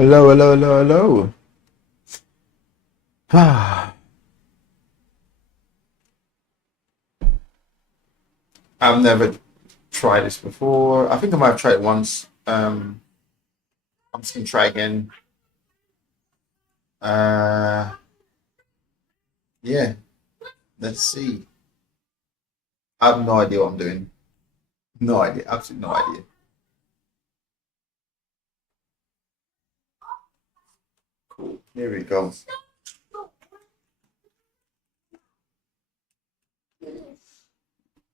Hello, hello, hello, hello. Ah, I've never tried this before. I think I might have tried it once. I'm just gonna try again. Uh, yeah, let's see. I have no idea what I'm doing. No idea, absolutely no idea. Cool. Here we go.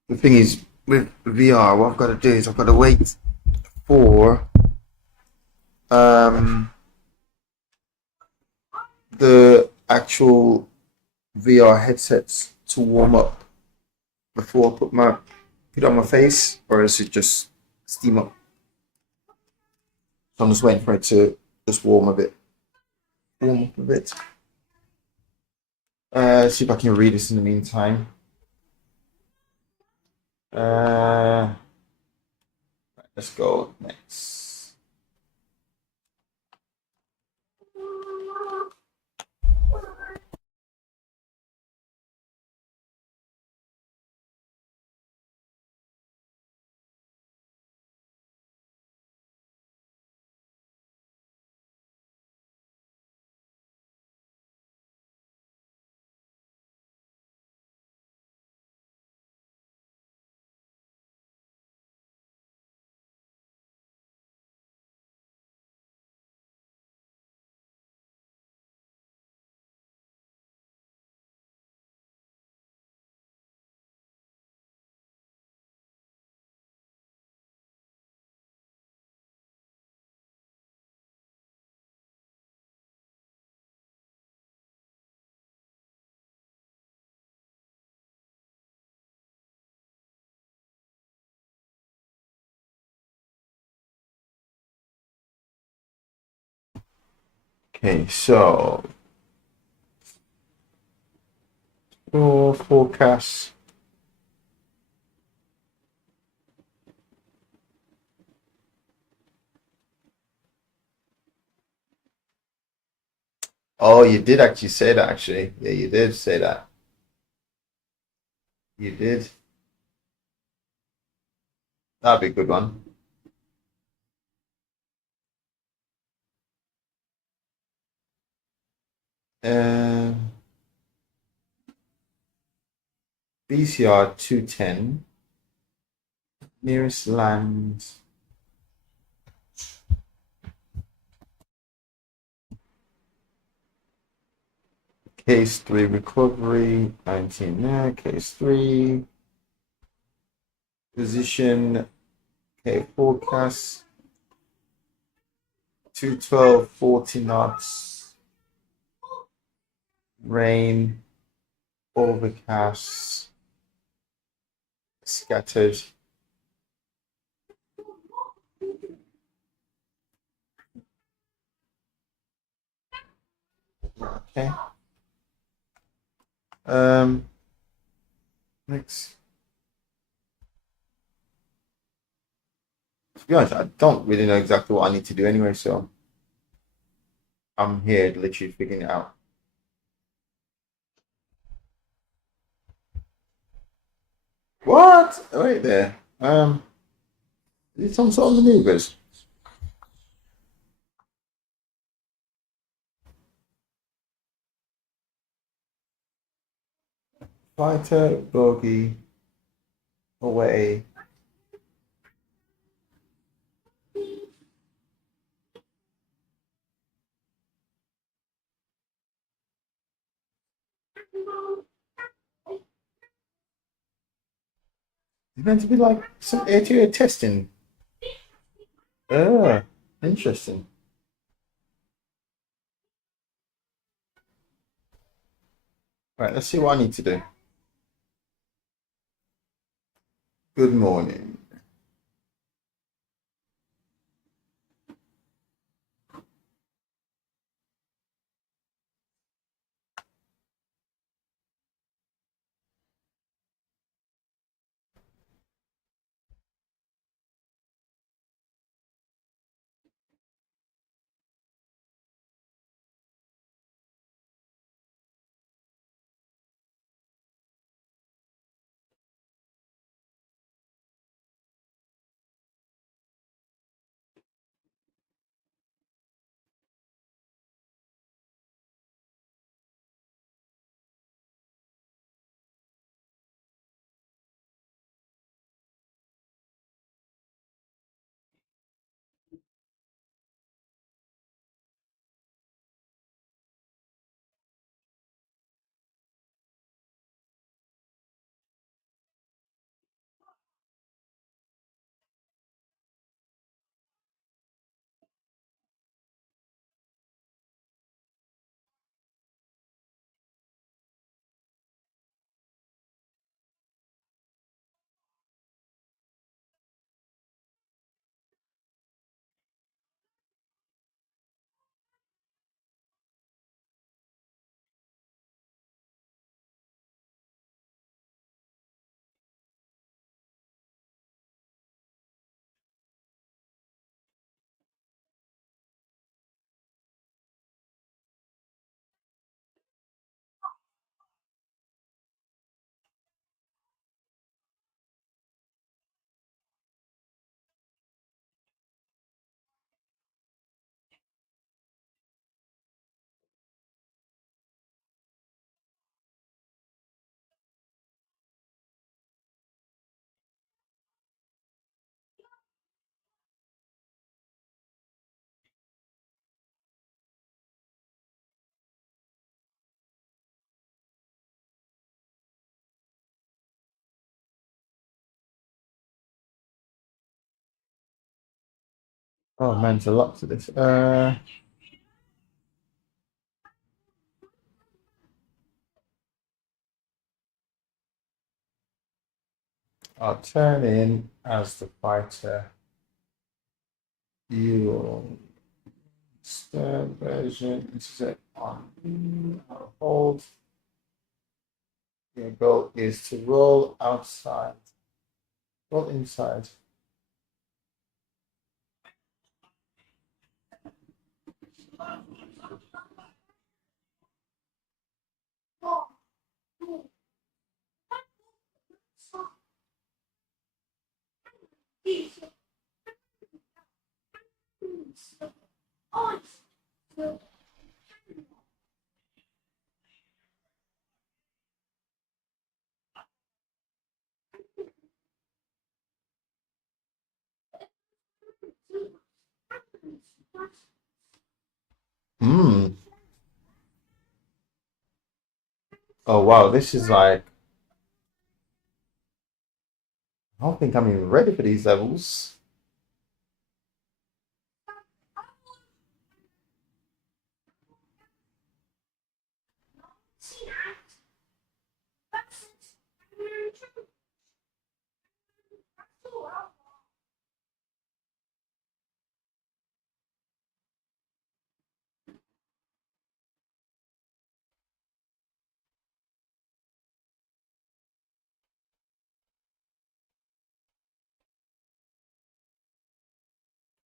The thing is, with VR, what I've got to do is I've got to wait for um the actual VR headsets to warm up before I put it on my face, or else it just steam up. So I'm just waiting for it to just warm up a bit. See if I can read this in the meantime. Uh, let's go next. Okay, so for forecast. Oh, you did actually say that, actually. Yeah, you did say that. You did. That'd be a good one. Uh, BCR 210, nearest land. Case 3 recovery, 19 there. Case 3 position. Okay, forecast 212, 40 knots. Rain, overcast, scattered. Okay. Um, next. To be honest, I don't really know exactly what I need to do anyway, so I'm here literally figuring it out. What? Wait there. Is it some sort of maneuvers? Fighter, bogey, away. It's meant to be like some air-to-air testing. Ah, interesting. Right, let's see what I need to do. Good morning. Oh man, there's a lot to this. I'll turn in as the fighter. You will stand version. This is it on hold. Your goal is to roll outside, roll inside. Hmm. Oh wow, this is like I don't think I'm even ready for these levels.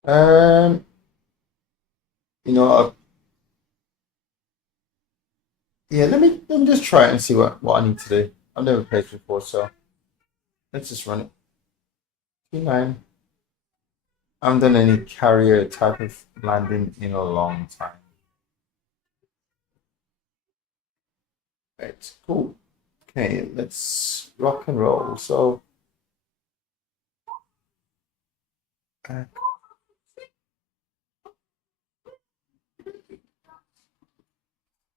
Um, you know, yeah, let me just try it and see what I need to do. I've never played it before, so let's just run it. P9. I haven't done any carrier type of landing in a long time. Right, cool. Okay, let's rock and roll. So, uh,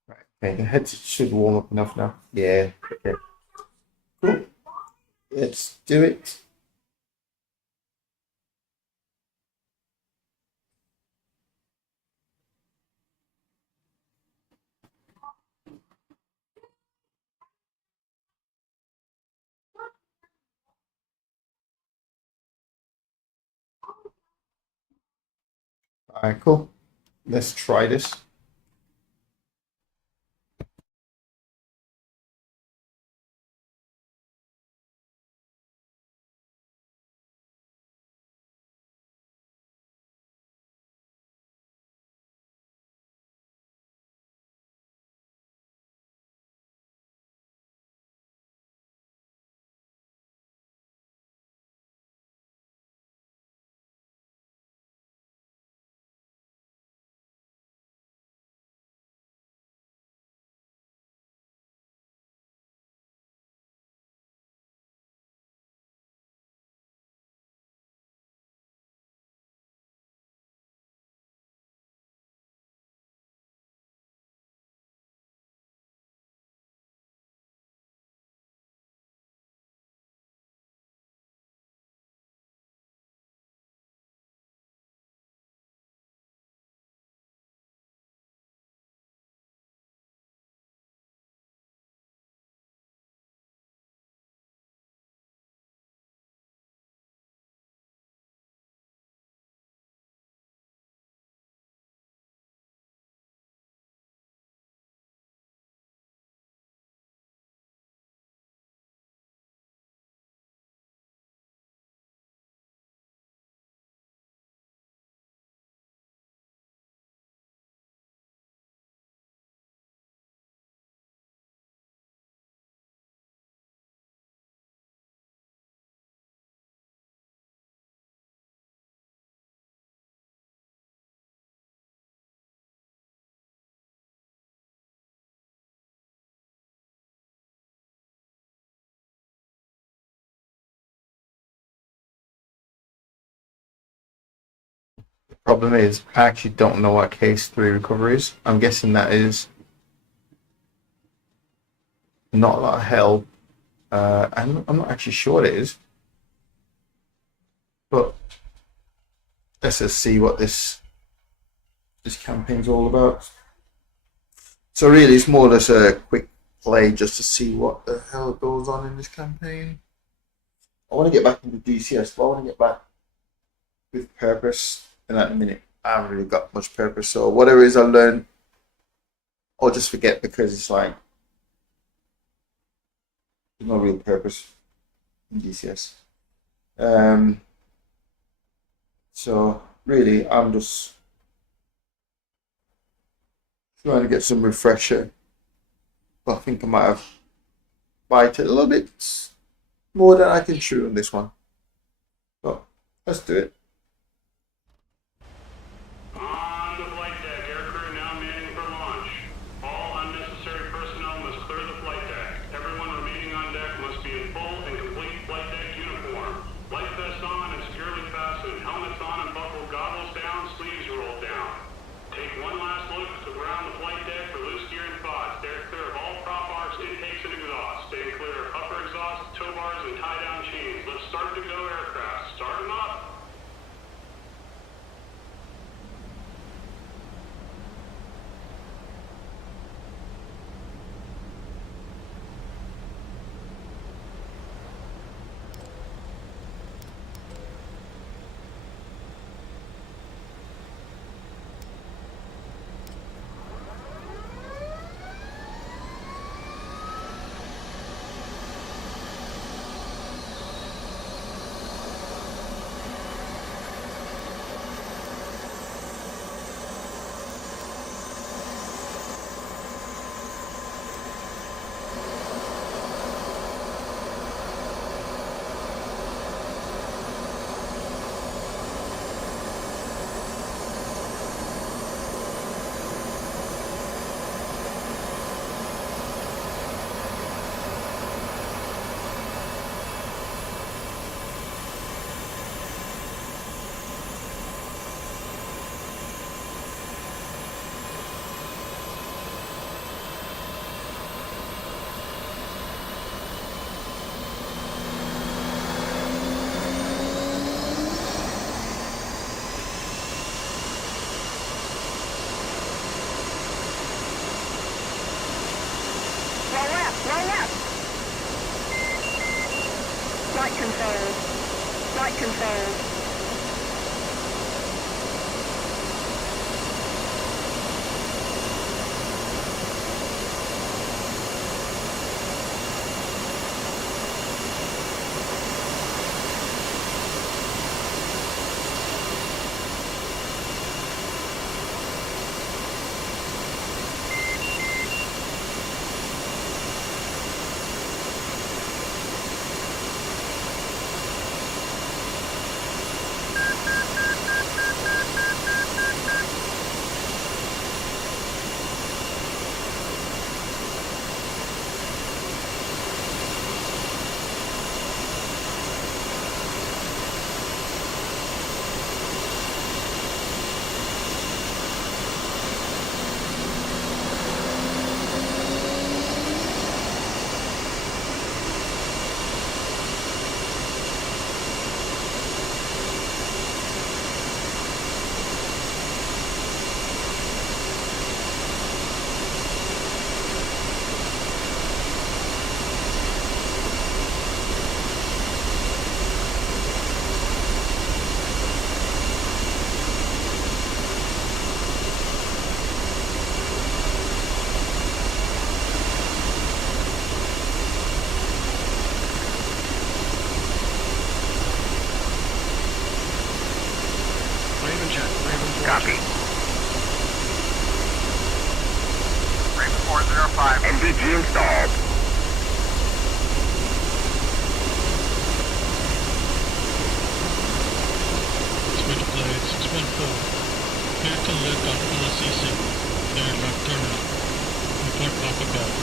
right, okay, the head should warm up enough now. Yeah, okay, cool. Let's do it. All right, cool. Let's try this. Problem is, I actually don't know what case 3 recovery is. I'm guessing that is not a lot of hell. I'm not actually sure what it is, but let's just see what this campaign's all about. So really, it's more or less a quick play just to see what the hell goes on in this campaign. I want to get back into DCS, but I want to get back with purpose. And at the minute, I haven't really got much purpose. So whatever it is I learn, I'll just forget because it's like there's no real purpose in DCS. So really, I'm just trying to get some refresher. But I think I might have bited a little bit more than I can chew on this one. So let's do it. On the flight deck, aircrew now manning for launch. All unnecessary personnel must clear the flight deck. Everyone remaining on deck must be in full and complete flight deck uniform. Life vests on and securely fastened. Helmets on and buckled. Goggles down. Sleeves rolled down. Take one last look around the flight deck for loose gear and pods. Stay clear of all prop arcs, intakes, and exhausts. Stay clear of upper exhaust, tow bars, and tie-down chains. Let's start to go aircraft. Start them up. Flight controls. Flight controls. Copy. Raven 405. MDG installed. Switchblade 614. Clear to lift on LCC. Clear left turnout. Report Papa Golf.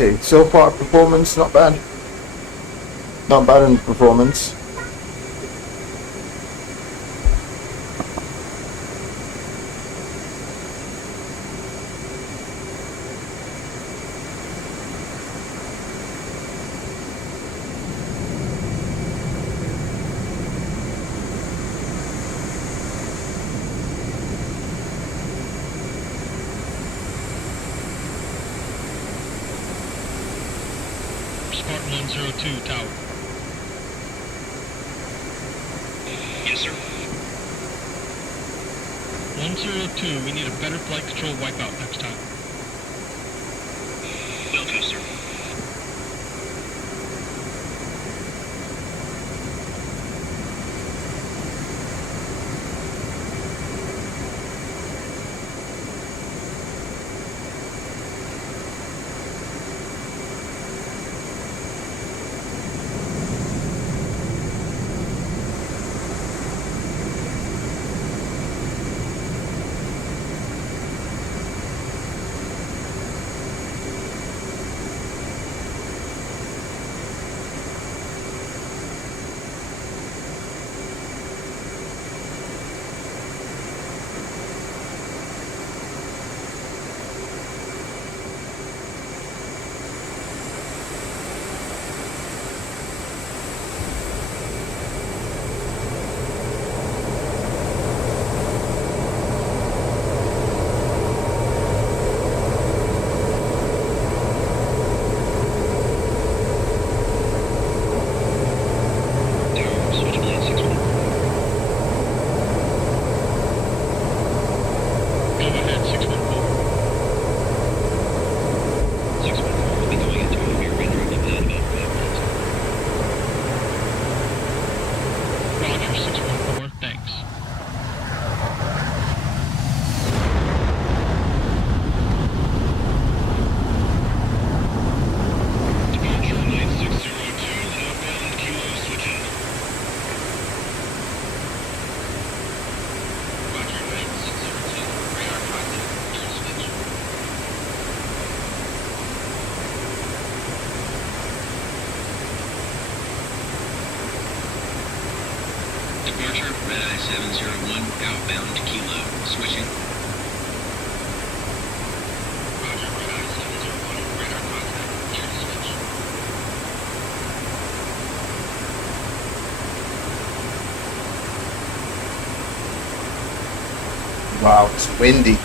Okay, so far performance not bad. Not bad in performance. Spartan 102, tower. Yes, sir. 102, we need a better flight control wipeout next time. Will do, sir. Go ahead, 614. 614 will be going into a rear rendering of that about 5 minutes. Roger, 614, thanks. Departure 9602, outbound kilo switching. Roger, 9602, radar contact, kilo switch. Departure, Red Eye 701, outbound kilo, switching. Roger, Red Eye 701, radar contact, kilo switch. Wow, it's windy.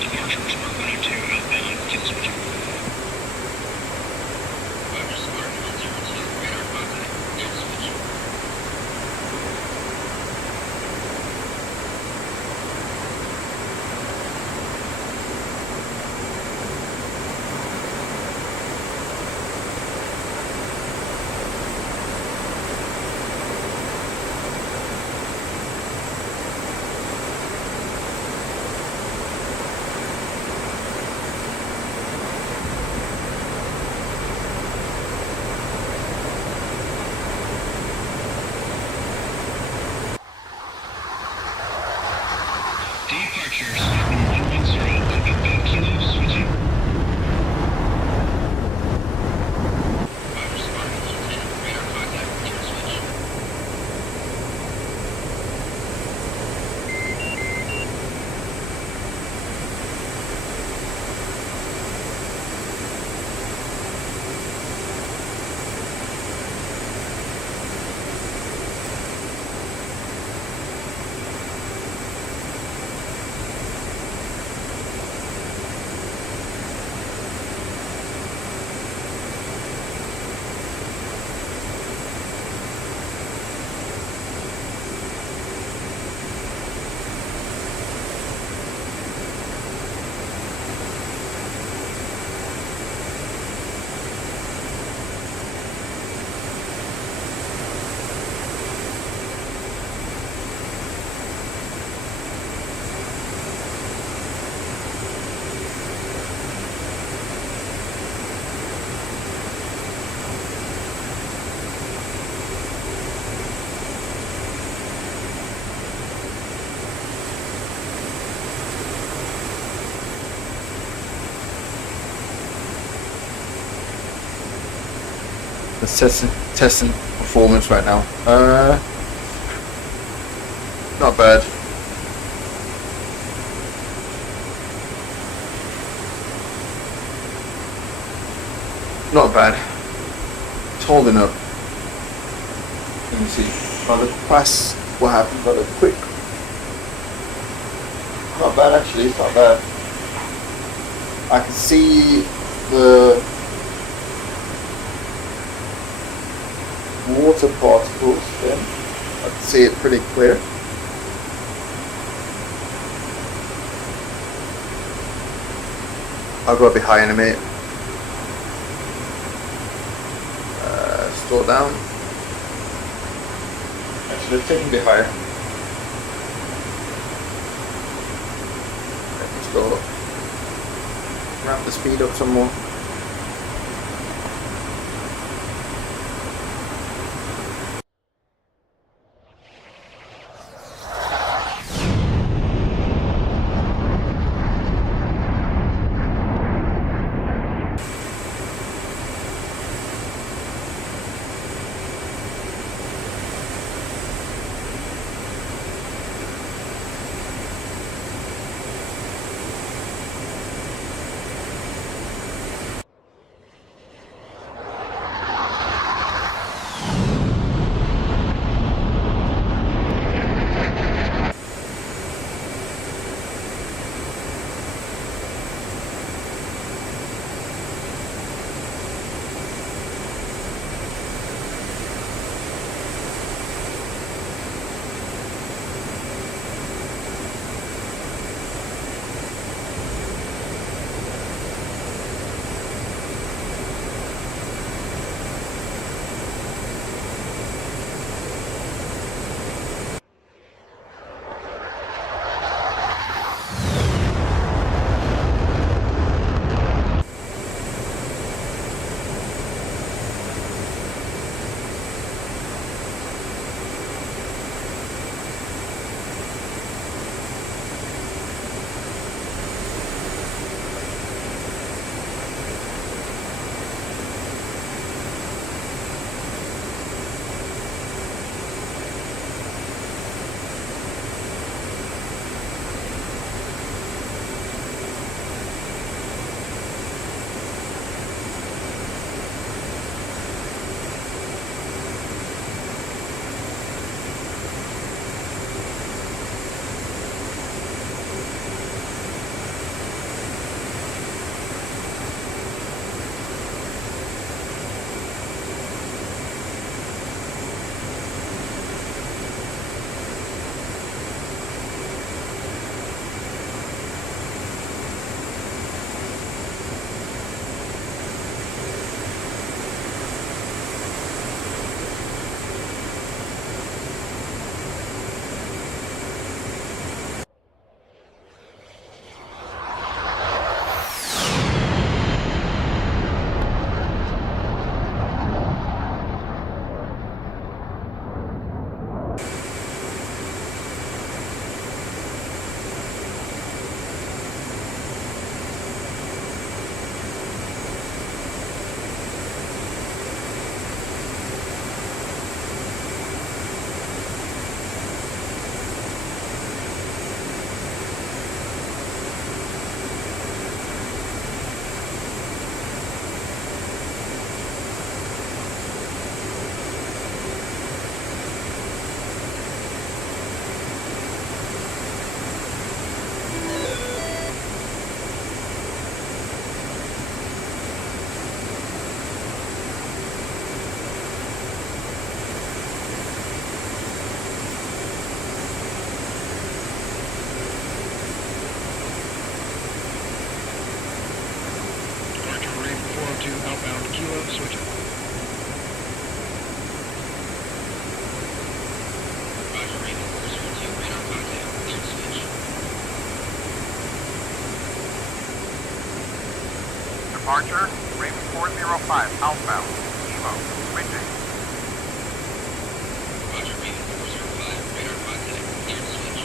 Departure, Spark 102, outbound kilo switching. Roger, Spark 102, radar contact, kilo switch. Departure 7110 Alpha Kilo switching. Responding to radar contact, turn switch. Let's testing performance right now. Not bad. Not bad. It's holding up. Let me see. Got a pass. What happened? Got a quick. Not bad actually. It's not bad. I can see the water particles then. I can see it pretty clear. I'll go a bit high in a minute. Slow down. Actually, let's take it a bit higher. Let's go ramp the speed up some more. 2 outbound Kilo, switching. Roger, Raven 402, radar contact, clear to switch. Departure, Raven 405, outbound, Kilo, switching. Roger, Raven 405, radar contact, clear to switch.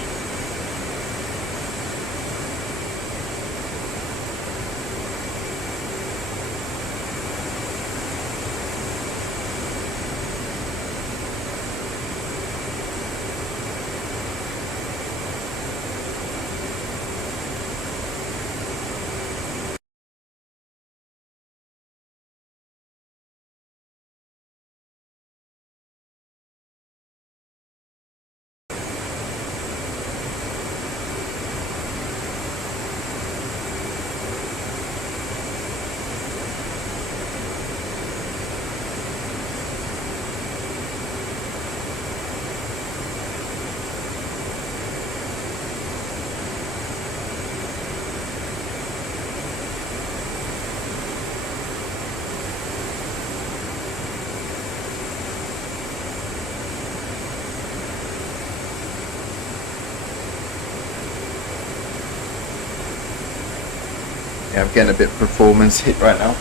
Yeah, I'm getting a bit performance hit right now.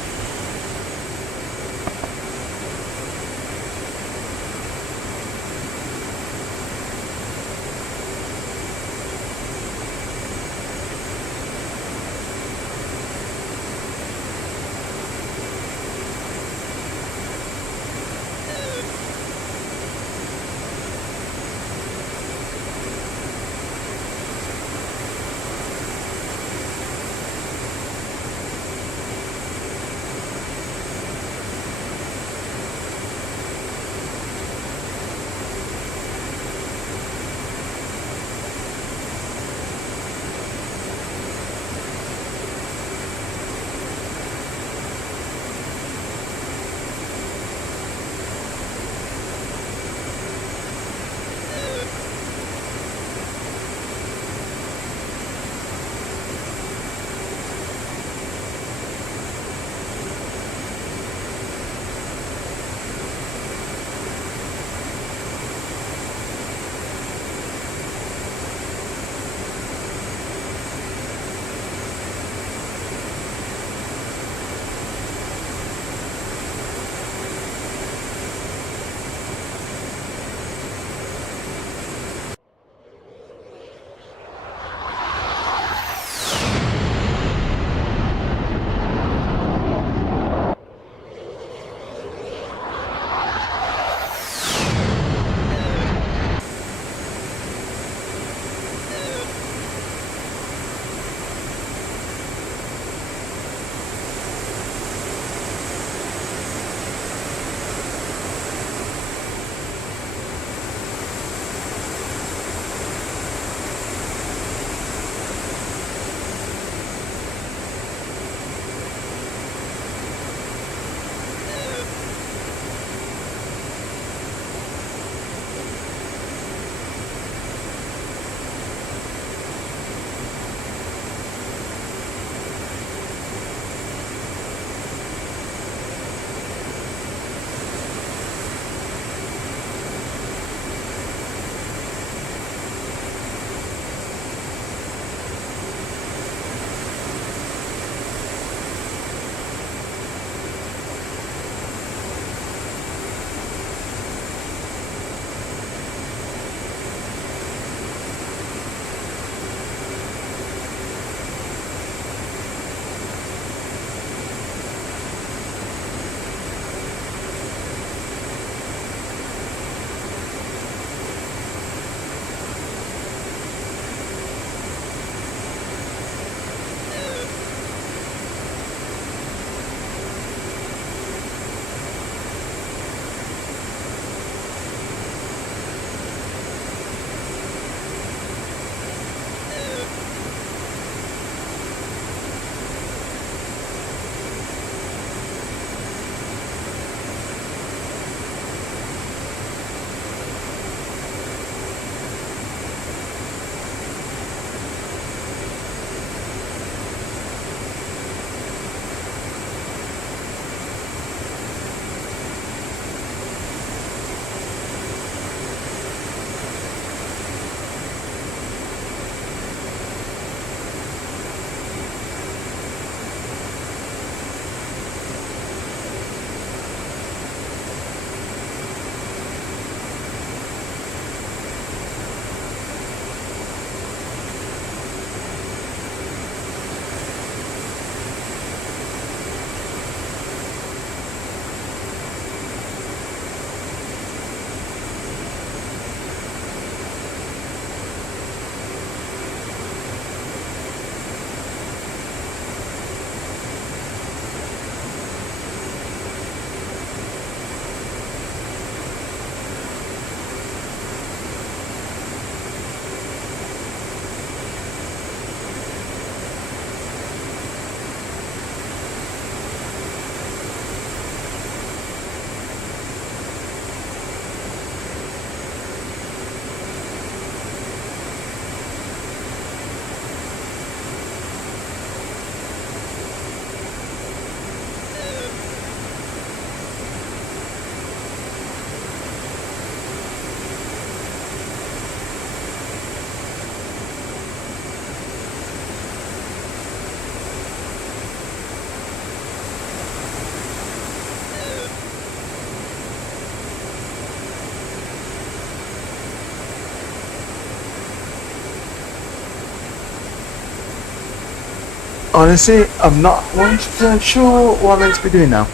Honestly, I'm not 100% sure what I'm meant to be doing now.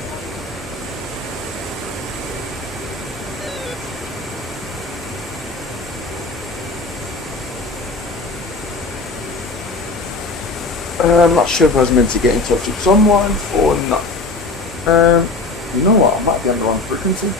I'm not sure if I was meant to get in touch with someone or not. You know what? I might be on the wrong frequency.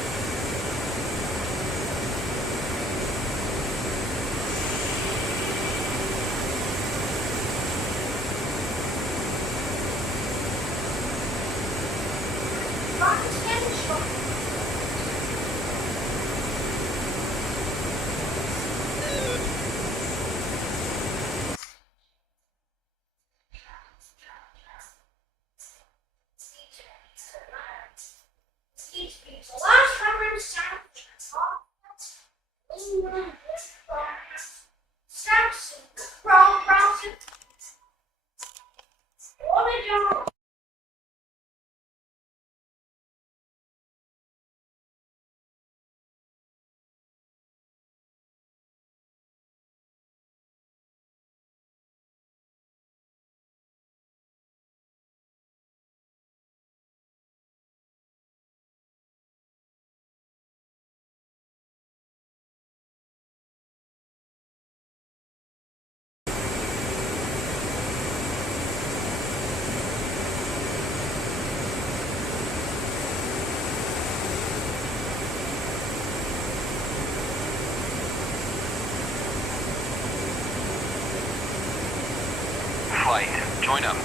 Flight, join up.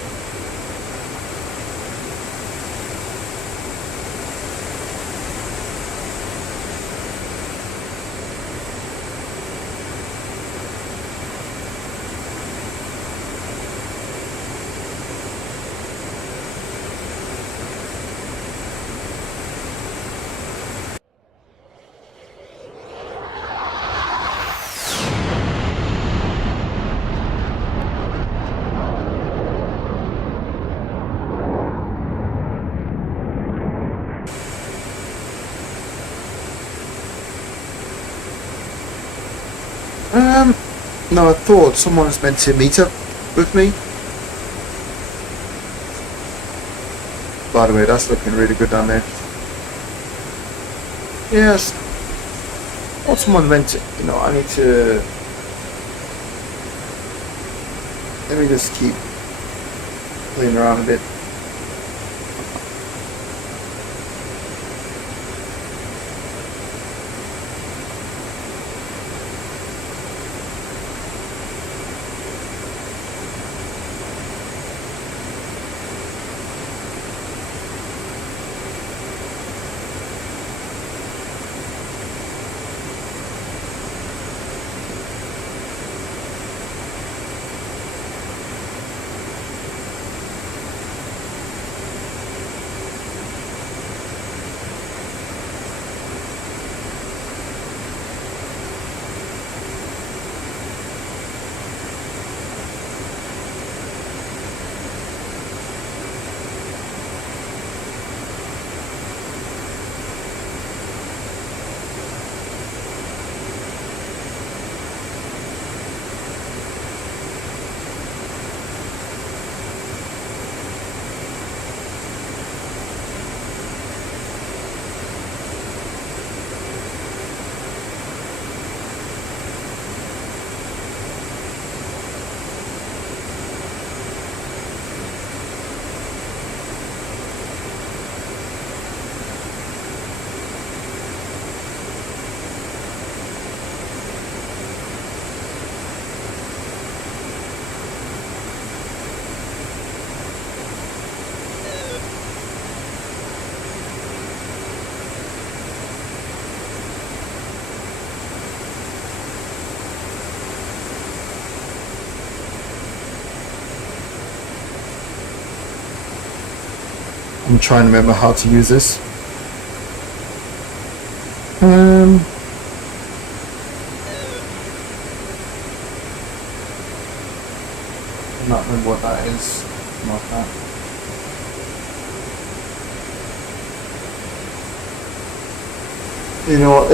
No, I thought someone was meant to meet up with me. By the way, that's looking really good down there. Yes. I thought someone meant to, I need to... Let me just keep playing around a bit. I'm trying to remember how to use this. I'm not remember what that is. Not that. You know what?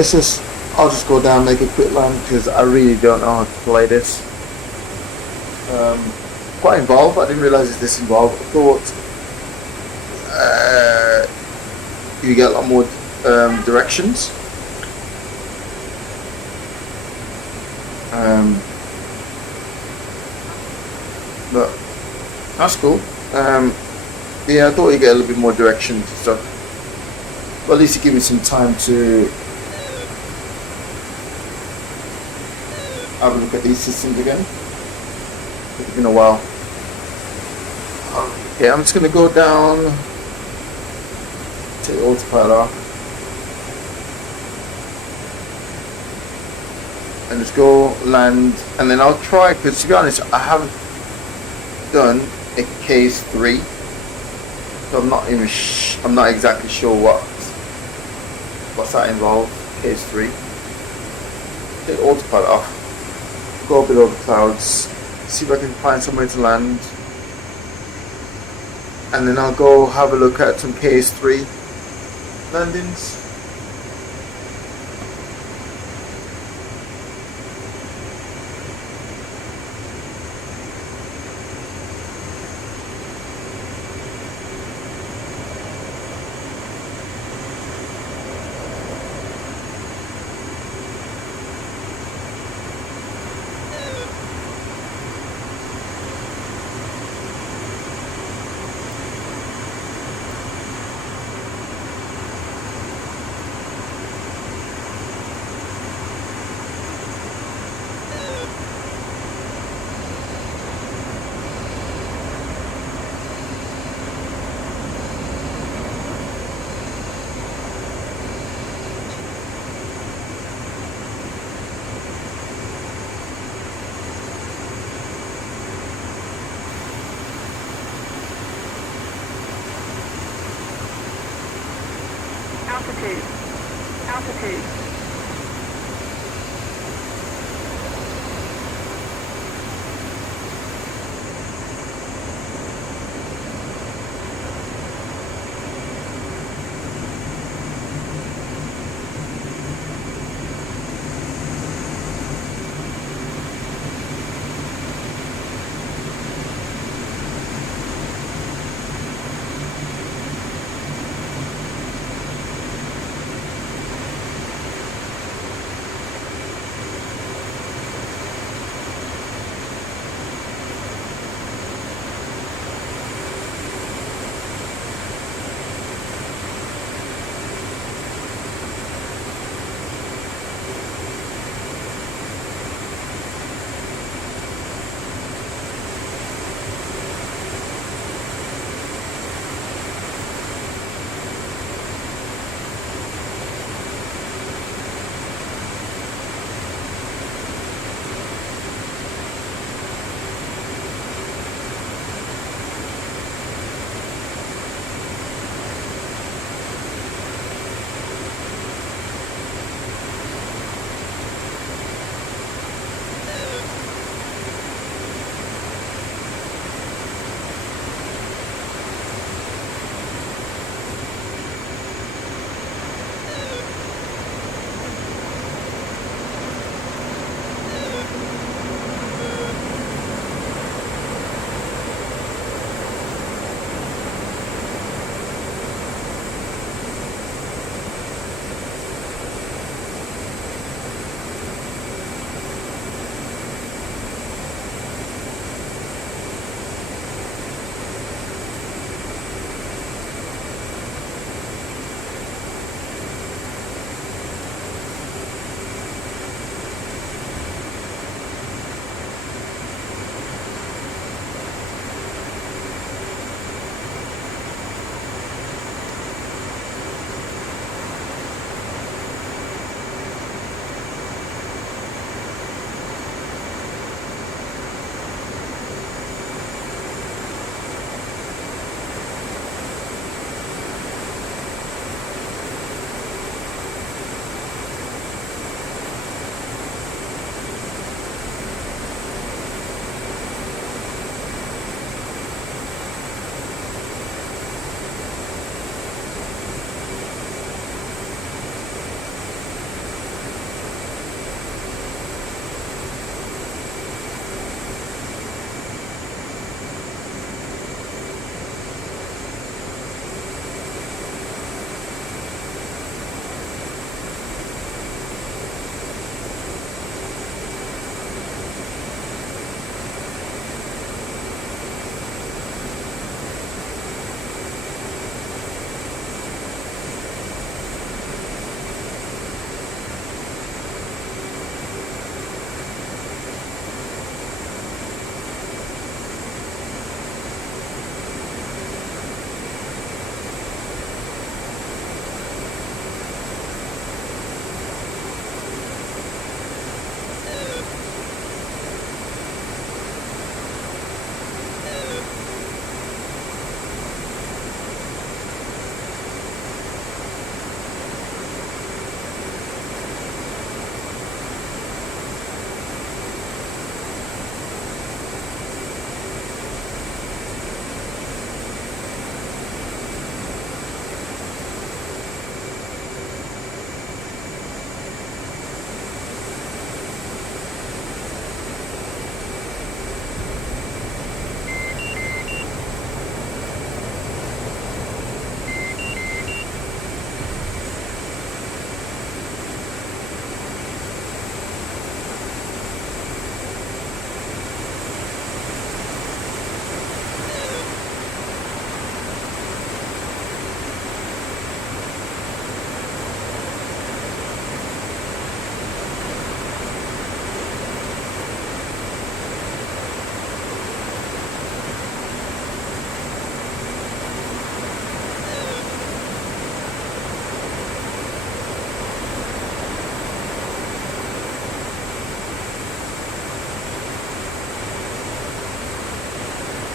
I'll just go down, make a quick land because I really don't know how to play this. quite involved. I didn't realize it's this involved. I thought you get a lot more directions. But that's cool. Yeah, I thought you get a little bit more directions and stuff. But at least it gives me some time to have a look at these systems again. It's been a while. Okay, I'm just gonna go down, take the autopilot off, and just go land, and then I'll try, because to be honest, I haven't done a case 3, so I'm not even I'm not exactly sure what's that involved. Case 3. Take the autopilot off, go below the clouds, see if I can find somewhere to land, and then I'll go have a look at some case 3 landings. Altitude. Altitude.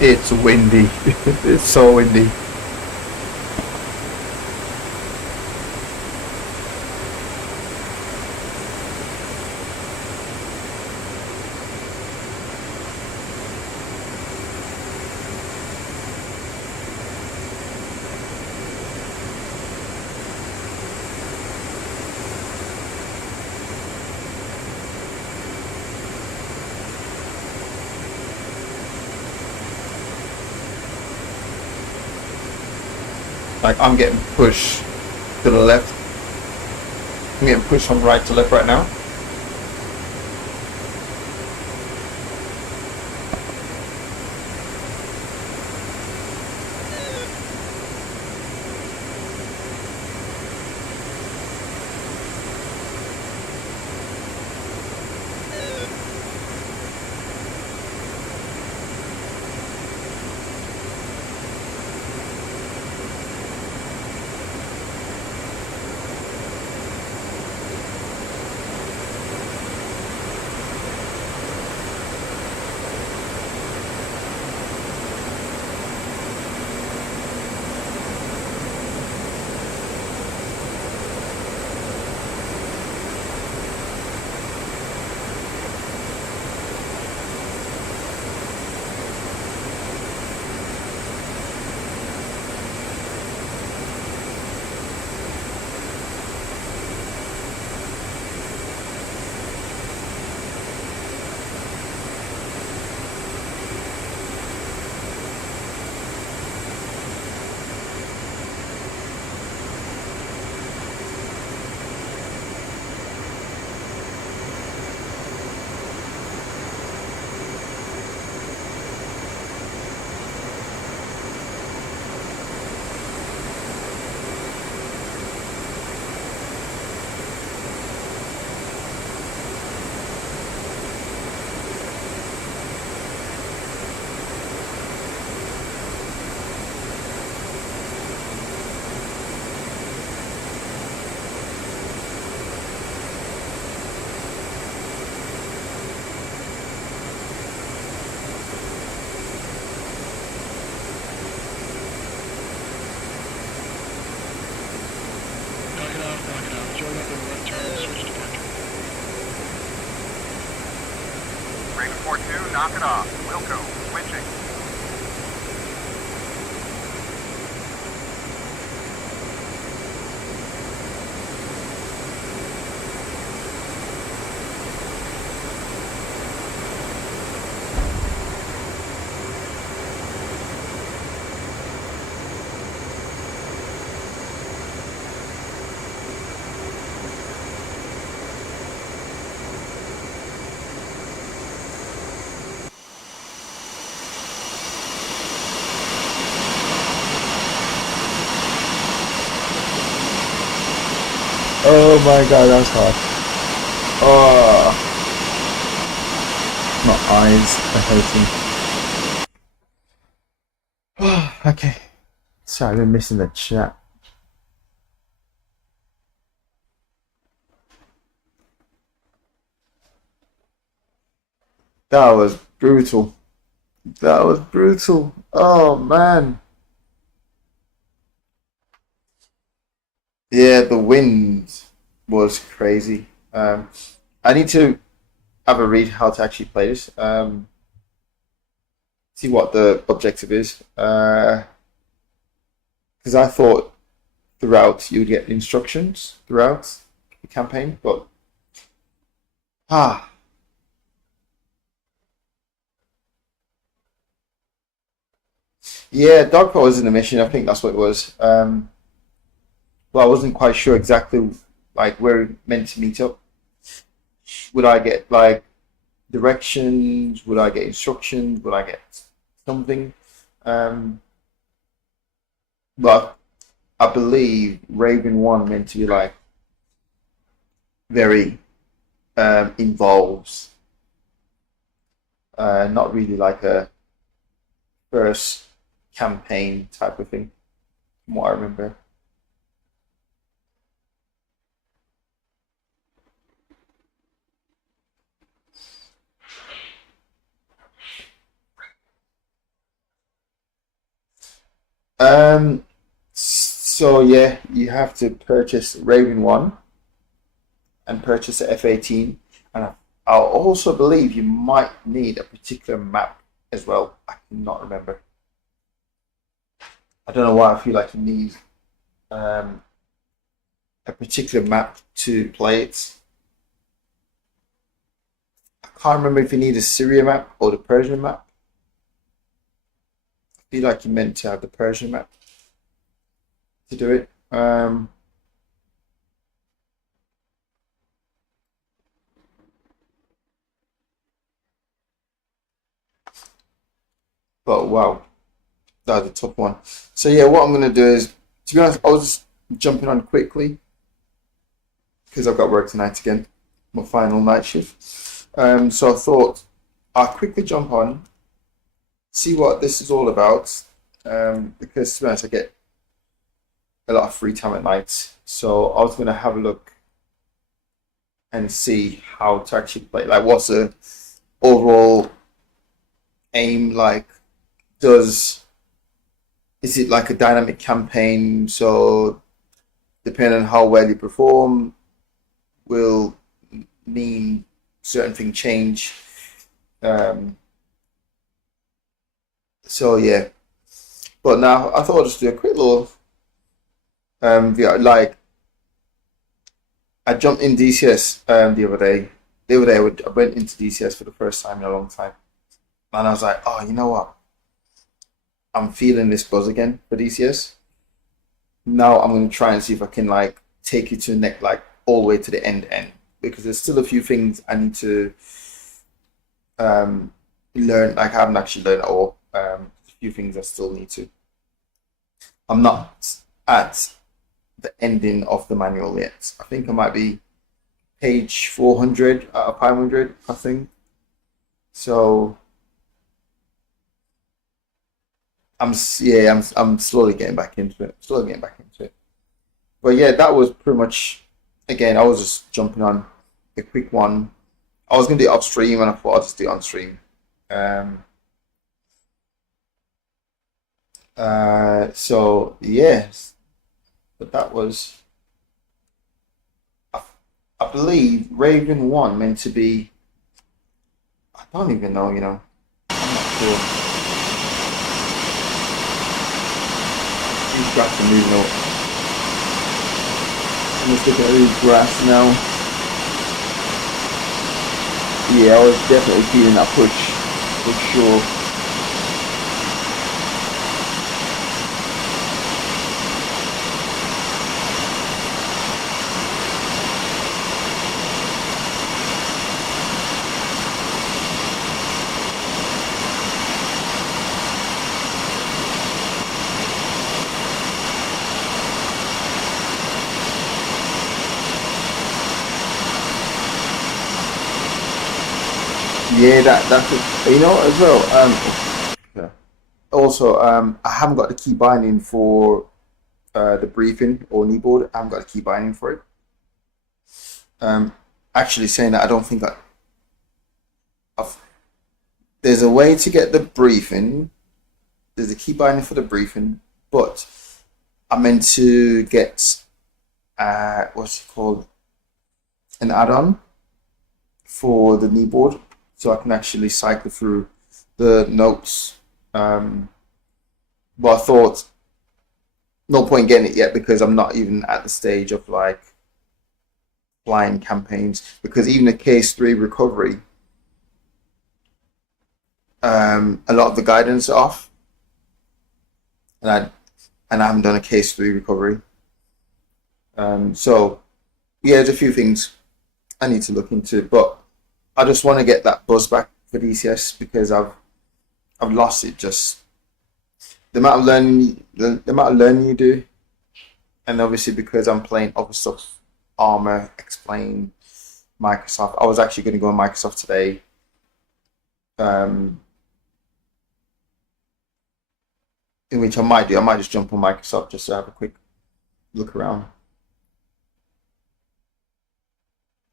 It's windy. It's so windy. Like I'm getting pushed to the left. I'm getting pushed from right to left right now. Knock it out. Join up in the left turn and switch to parking. Raven 4-2, knock it off. Wilco, switching. Oh my god, that's hard. Oh, my eyes are hurting. Okay, sorry, I've been missing the chat. That was brutal. That was brutal. Oh man. Yeah, the wind was crazy. I need to have a read how to actually play this. See what the objective is. Because I thought throughout you would get instructions throughout the campaign, but ah, yeah, Dogpot was in the mission. I think that's what it was. Well, I wasn't quite sure exactly like where we meant to meet up. Would I get like directions? Would I get instructions? Would I get something? Um, but I believe Raven One meant to be like very involved, not really like a first campaign type of thing, from what I remember. So yeah, you have to purchase Raven 1 and purchase the F-18, and I'll also believe you might need a particular map as well. I cannot remember. I don't know why I feel like you need a particular map to play it. I can't remember if you need a Syria map or the Persian map. I feel like you meant to have the Persian map to do it. But wow, that was a tough one. So yeah, what I'm gonna do is, to be honest, I was just jumping on quickly because I've got work tonight again, my final night shift. So I thought I'll quickly jump on, see what this is all about, because to be honest, I get a lot of free time at night. So I was gonna have a look and see how to actually play. Like, what's the overall aim like? Is it like a dynamic campaign? So depending on how well you perform will mean certain things change. So yeah, but now I thought I'd just do a quick little like, I jumped in DCS the other day. I went into DCS for the first time in a long time, and I was like, oh, you know what? I'm feeling this buzz again for DCS. Now I'm going to try and see if I can like take it to the next, like all the way to the end, because there's still a few things I need to learn. Like, I haven't actually learned at all. A few things I still need to. I'm not at the ending of the manual yet. I think I might be page 400 out of 500, I think. So I'm slowly getting back into it. But yeah, that was pretty much, again, I was just jumping on a quick one. I was gonna do it off stream, and I thought I'd just do it on stream. So yes, but that was, I believe Raven 1 meant to be, I don't even know, I'm not sure. These grass are moving up. Let's look at these grass now. Yeah, I was definitely feeling that push, for sure. Yeah, that's it. You know what, as well. Yeah. Also, I haven't got the key binding for the briefing or kneeboard. I haven't got the key binding for it. Actually, saying that, I don't think there's a way to get the briefing. There's a key binding for the briefing, but I meant to get what's it called, an add-on for the kneeboard, so I can actually cycle through the notes. But I thought no point getting it yet, because I'm not even at the stage of like flying campaigns, because even the case 3 recovery, a lot of the guidance are off, and I haven't done a case 3 recovery. So yeah, there's a few things I need to look into, but I just want to get that buzz back for DCS, because I've lost it. Just the amount of learning, the amount of learning you do, and obviously because I'm playing other stuff, Arma, Explain, Microsoft. I was actually going to go on Microsoft today. In which I might do. I might just jump on Microsoft just to have a quick look around,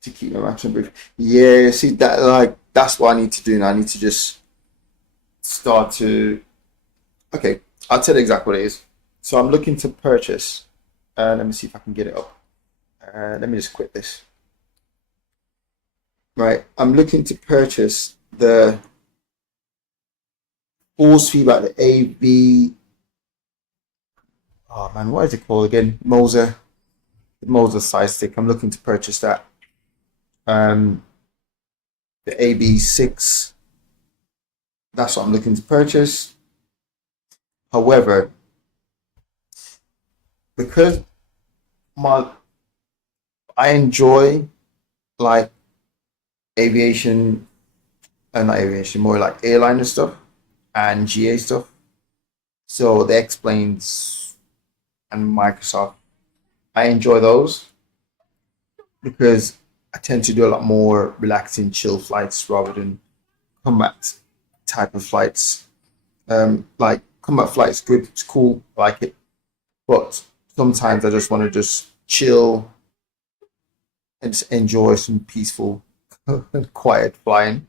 to keep my maps and brief. Yeah, see that, like, that's what I need to do now. I need to just start to, okay, I'll tell you exactly what it is. So I'm looking to purchase. Let me see if I can get it up. Let me just quit this. Right, I'm looking to purchase the force feedback, the AB. Oh man, what is it called again? Moser, the Moser size stick. I'm looking to purchase that. The AB6. That's what I'm looking to purchase. However, because I enjoy like aviation, not aviation, more like airliner stuff and GA stuff. So the X-Planes and Microsoft, I enjoy those because I tend to do a lot more relaxing, chill flights rather than combat type of flights. Like combat flights, good, it's cool, I like it. But sometimes I just want to just chill and just enjoy some peaceful and quiet flying.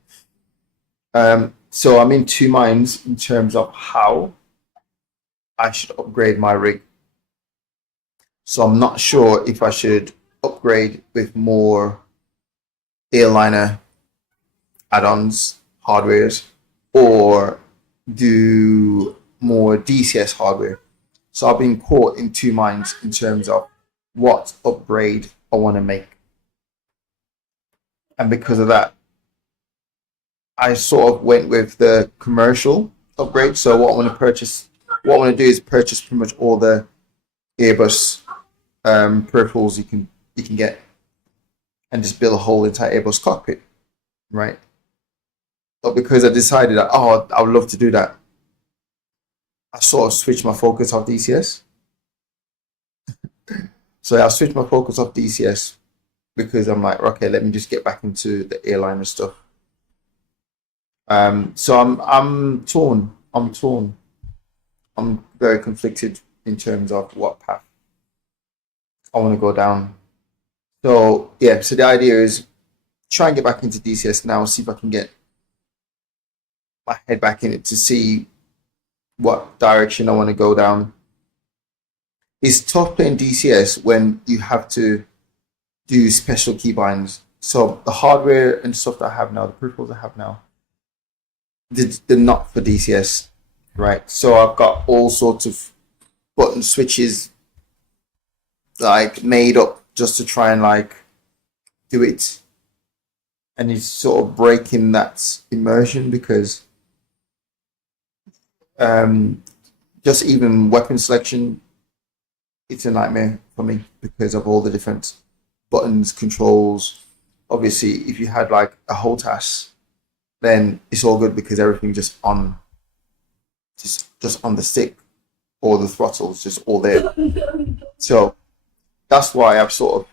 So I'm in two minds in terms of how I should upgrade my rig. So I'm not sure if I should upgrade with more airliner add-ons, hardwares, or do more DCS hardware. So I've been caught in two minds in terms of what upgrade I want to make. And because of that, I sort of went with the commercial upgrade. So what I want to do is purchase pretty much all the Airbus peripherals you can get, and just build a whole entire Airbus cockpit, right? But because I decided that I would love to do that, I sort of switched my focus off DCS. So I switched my focus off DCS because I'm like, okay, let me just get back into the airliner stuff. So I'm torn. I'm very conflicted in terms of what path I want to go down. So yeah, so the idea is try and get back into DCS now, see if I can get my head back in it to see what direction I want to go down. It's tough playing DCS when you have to do special keybinds. So the hardware and stuff that I have now, the peripherals I have now, they're not for DCS, right? So I've got all sorts of button switches like made up just to try and like do it, and it's sort of breaking that immersion because just even weapon selection, it's a nightmare for me because of all the different buttons, controls. Obviously, if you had like a HOTAS, then it's all good because everything just on the stick, or the throttle's just all there. So that's why I've sort of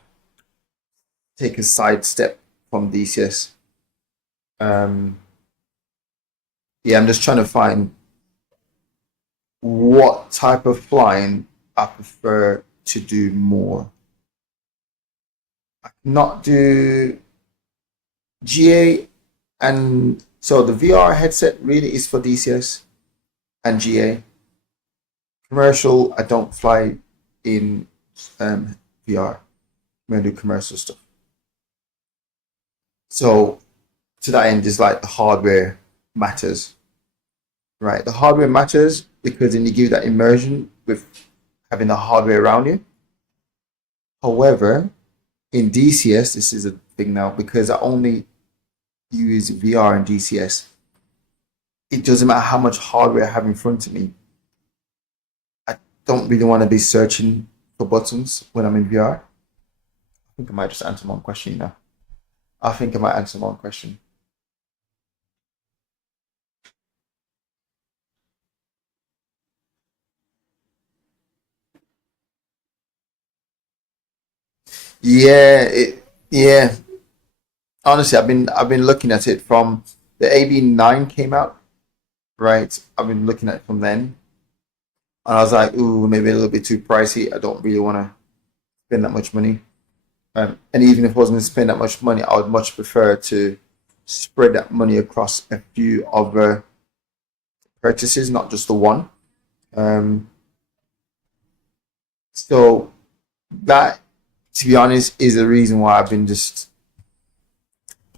taken a side step from DCS. Yeah, I'm just trying to find what type of flying I prefer to do more. I cannot do GA, and so the VR headset really is for DCS and GA. Commercial, I don't fly in VR. I'm gonna do commercial stuff. So to that end is like the hardware matters, right? The hardware matters because then you give that immersion with having the hardware around you. However, in DCS, this is a thing now because I only use VR and DCS. It doesn't matter how much hardware I have in front of me. I don't really want to be searching for buttons when I'm in VR. I think I might just answer one question now. I think I might answer one question. Yeah. Honestly, I've been looking at it from the AB9 came out, right? I've been looking at it from then, and I was like, ooh, maybe a little bit too pricey. I don't really want to spend that much money. And even if I wasn't going to spend that much money, I would much prefer to spread that money across a few other purchases, not just the one. So that, to be honest, is the reason why I've been just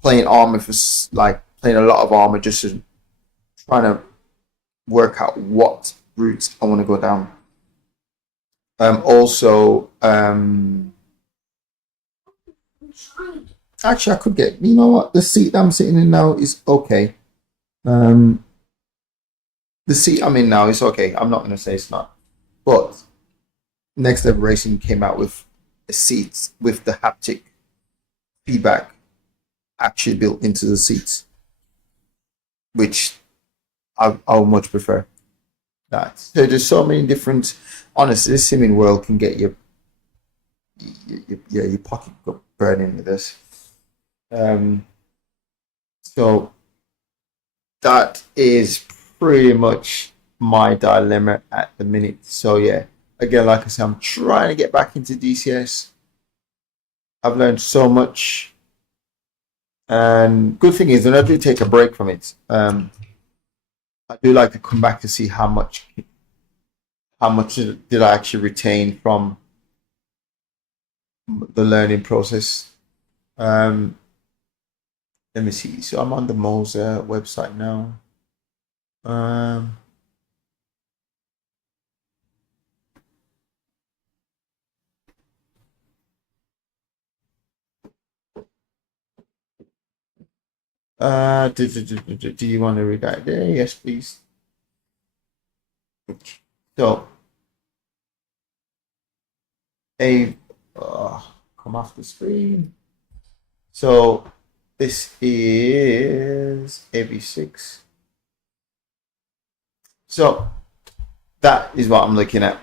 playing Arma for like playing a lot of Arma, just to trying to work out what routes I want to go down. Also, actually, I could get, you know what, the seat that I'm sitting in now is okay. The seat I'm in now is okay. I'm not going to say it's not. But Next Level Racing came out with a seat with the haptic feedback actually built into the seats, which I would much prefer that. So there's so many different, honestly, this simming world can get your pocket burning with this. So that is pretty much my dilemma at the minute. So yeah, again, like I said, I'm trying to get back into DCS. I've learned so much, and good thing is when I do take a break from it, I do like to come back to see how much did I actually retain from the learning process. Let me see. So I'm on the Moser website now. Do you want to read that there? Yes, please. So, come off the screen. So, this is AV6. So, that is what I'm looking at.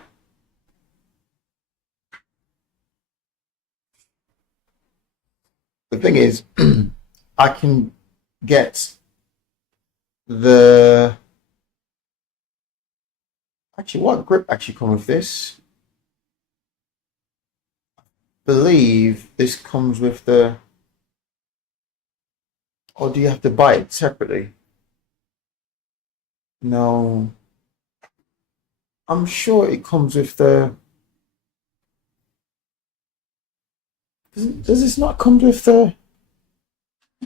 The thing is, I can get the, actually, what grip actually comes with this? I believe this comes with the, or do you have to buy it separately? No, I'm sure it comes with the, does this not come with the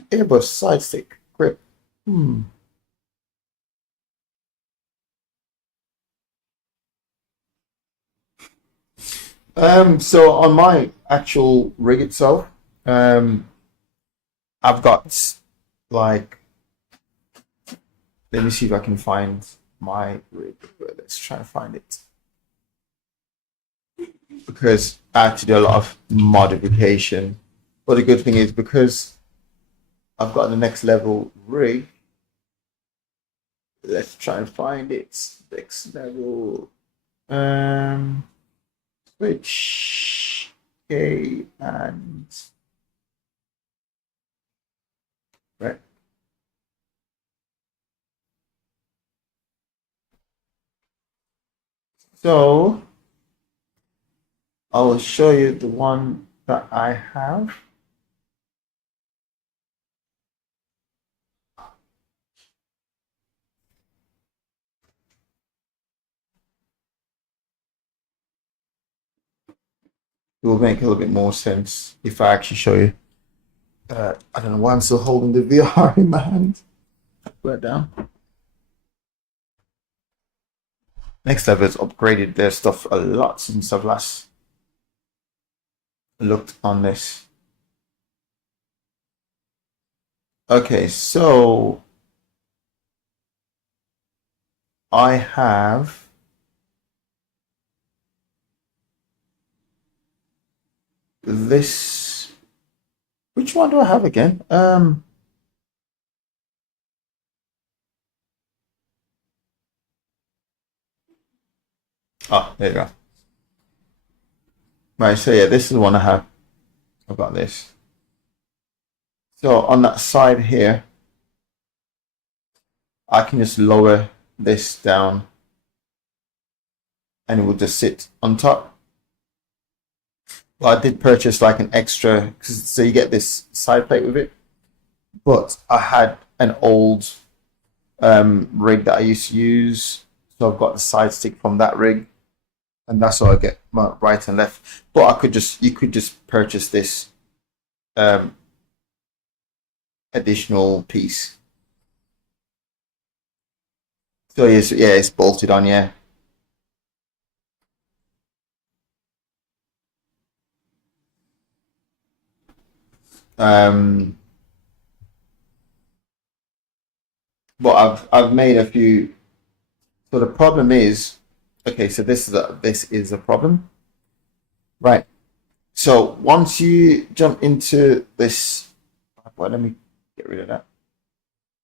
Airbus side stick grip? So on my actual rig itself, I've got like, let me see if I can find my rig. Let's try and find it, because I had to do a lot of modification. But the good thing is, because I've got the Next Level rig, let's try and find it. Next Level, switch, okay, and right. So I will show you the one that I have. It will make a little bit more sense if I actually show you. I don't know why I'm still holding the VR in my hand. Put it down. Next Level has upgraded their stuff a lot since I've last looked on this. Okay, so I have this. Which one do I have again? Oh, there you go. Right, so yeah, this is the one I have. I've got this. So on that side here, I can just lower this down and it will just sit on top. Well, I did purchase like an extra, so you get this side plate with it. But I had an old rig that I used to use, so I've got the side stick from that rig. and that's how I get my right and left. But you could just purchase this additional piece. So yes, yeah, it's bolted on, yeah. But I've made a few. So the problem is, okay, so this is a problem, right? So once you jump into this, well, let me get rid of that.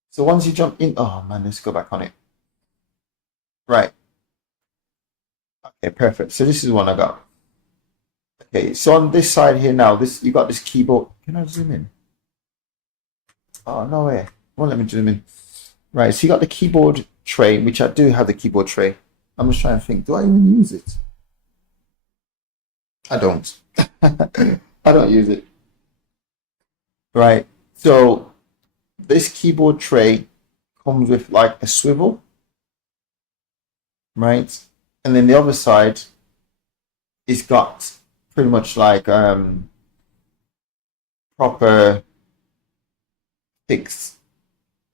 So once you jump in, oh man, let's go back on it. Right. Okay, perfect. So this is one I got. Okay, so on this side here now, this you got this keyboard. Can I zoom in? Oh no way! Won't let me zoom in. Right, so you got the keyboard tray, which I do have the keyboard tray. I'm just trying to think, do I even use it? I don't. I don't use it. Right, so this keyboard tray comes with like a swivel, right? And then the other side is got pretty much like proper fixed,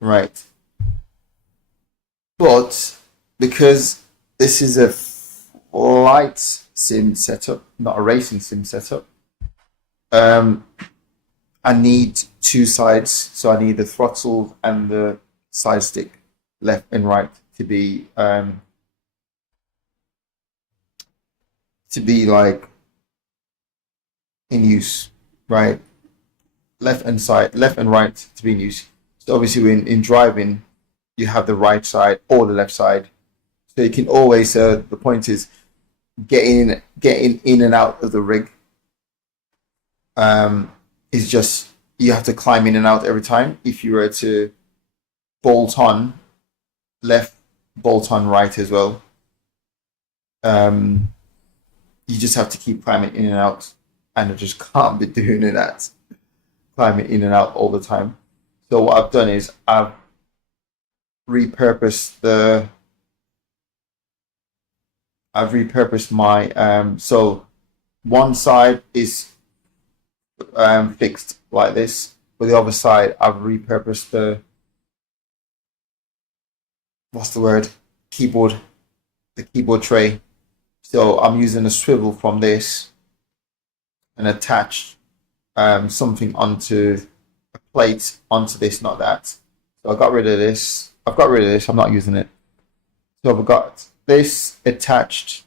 right? But because this is a flight sim setup, not a racing sim setup, I need two sides. So I need the throttle and the side stick, left and right, to be like in use, right? Left and right to be in use. So obviously in driving, you have the right side or the left side. So you can always, the point is getting in and out of the rig. Is just, you have to climb in and out every time. If you were to bolt on left, bolt on right as well, you just have to keep climbing in and out, and I just can't be doing that, climbing in and out all the time. So what I've done is I've repurposed my so one side is fixed like this, but the other side I've repurposed the keyboard tray. So I'm using a swivel from this and attach something onto a plate onto this, not that. So I got rid of this. I'm not using it. So I've got this attached,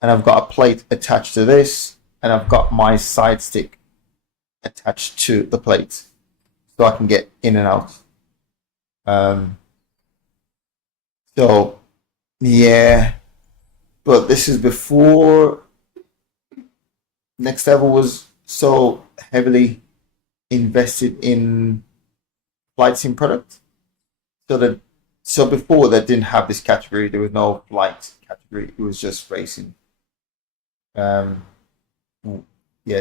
and I've got a plate attached to this, and I've got my side stick attached to the plate, so I can get in and out. So yeah, but this is before Next Level was so heavily invested in flight sim product. So before they didn't have this category. There was no flight category. It was just racing. Yeah,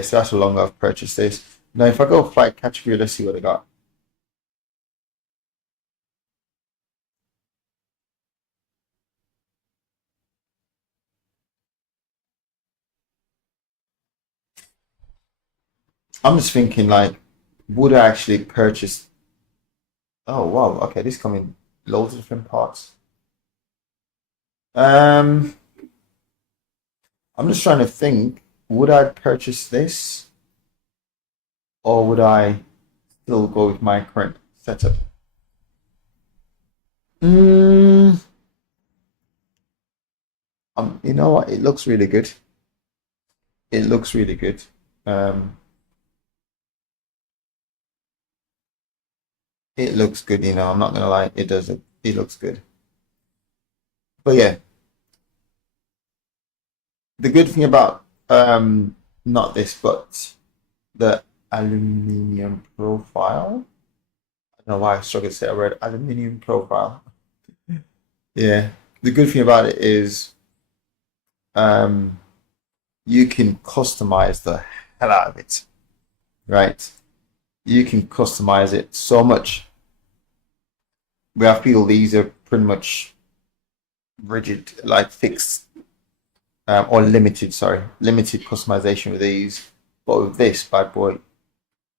so that's how long I've purchased this. Now, if I go flight category, let's see what I got. I'm just thinking, like, would I actually purchase? Oh wow, okay, this come in loads of different parts. I'm just trying to think, would I purchase this, or would I still go with my current setup? You know what? It looks really good. It looks really good. It looks good, you know. I'm not gonna lie, it does. It looks good. But yeah, the good thing about not this, but the aluminium profile. I don't know why I struggle to say a word. Aluminium profile. Yeah, the good thing about it is you can customize the hell out of it, right? You can customize it so much, where I feel these are pretty much rigid, like fixed. or limited, sorry, limited customization with these. But with this bad boy,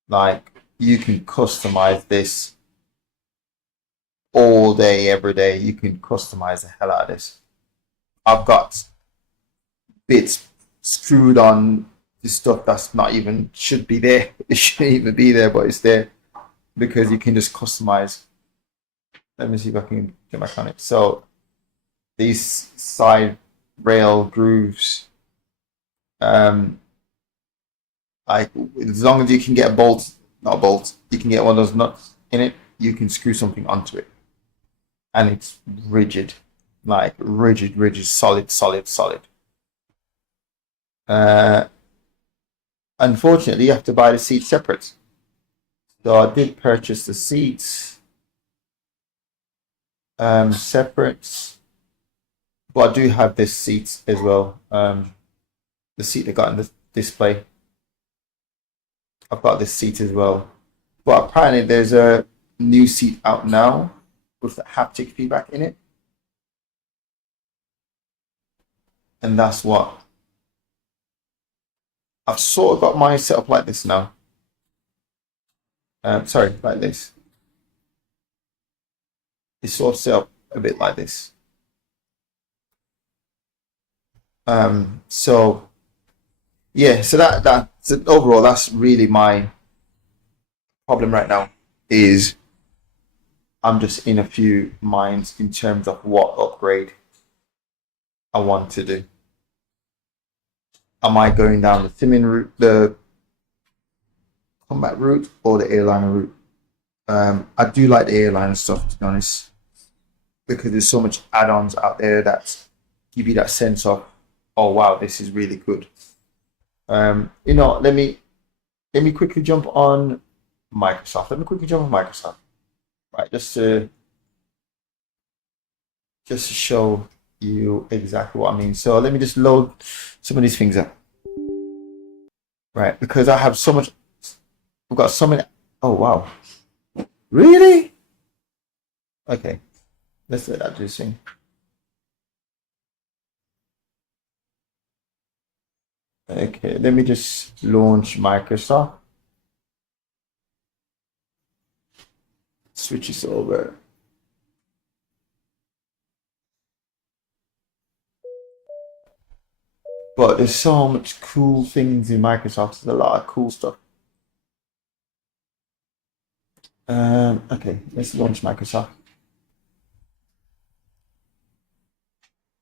like, you can customize this all day, every day. You can customize the hell out of this. I've got bits screwed on this stuff that's not even should be there. It shouldn't even be there, but it's there because you can just customize. Let me see if I can get back on it. So these side rail grooves, like, as long as you can get a bolt, not a bolt, you can get one of those nuts in it, you can screw something onto it, and it's rigid, like rigid, solid. Unfortunately, you have to buy the seats separate. So I did purchase the seats separate, but I do have this seat as well. The seat they got in the display, I've got this seat as well. But apparently there's a new seat out now with the haptic feedback in it, and that's what I've sort of got mine set up like this now. Sorry, like this. It's sort of set up a bit like this. So yeah, so so overall, that's really my problem right now. Is I'm just in a few minds in terms of what upgrade I want to do. Am I going down the simming route, the combat route, or the airliner route? I do like the airliner stuff, to be honest, because there's so much add-ons out there that give you that sense of, oh wow, this is really good. You know, let me quickly jump on Microsoft. Right, just to show you exactly what I mean. So let me just load some of these things up. Right, because I have so much, I've got so many. Oh wow, really? Okay, let's let that do this thing. Okay, let me just launch Microsoft. Switch this over. But there's so much cool things in Microsoft. There's a lot of cool stuff. Okay, let's launch Microsoft.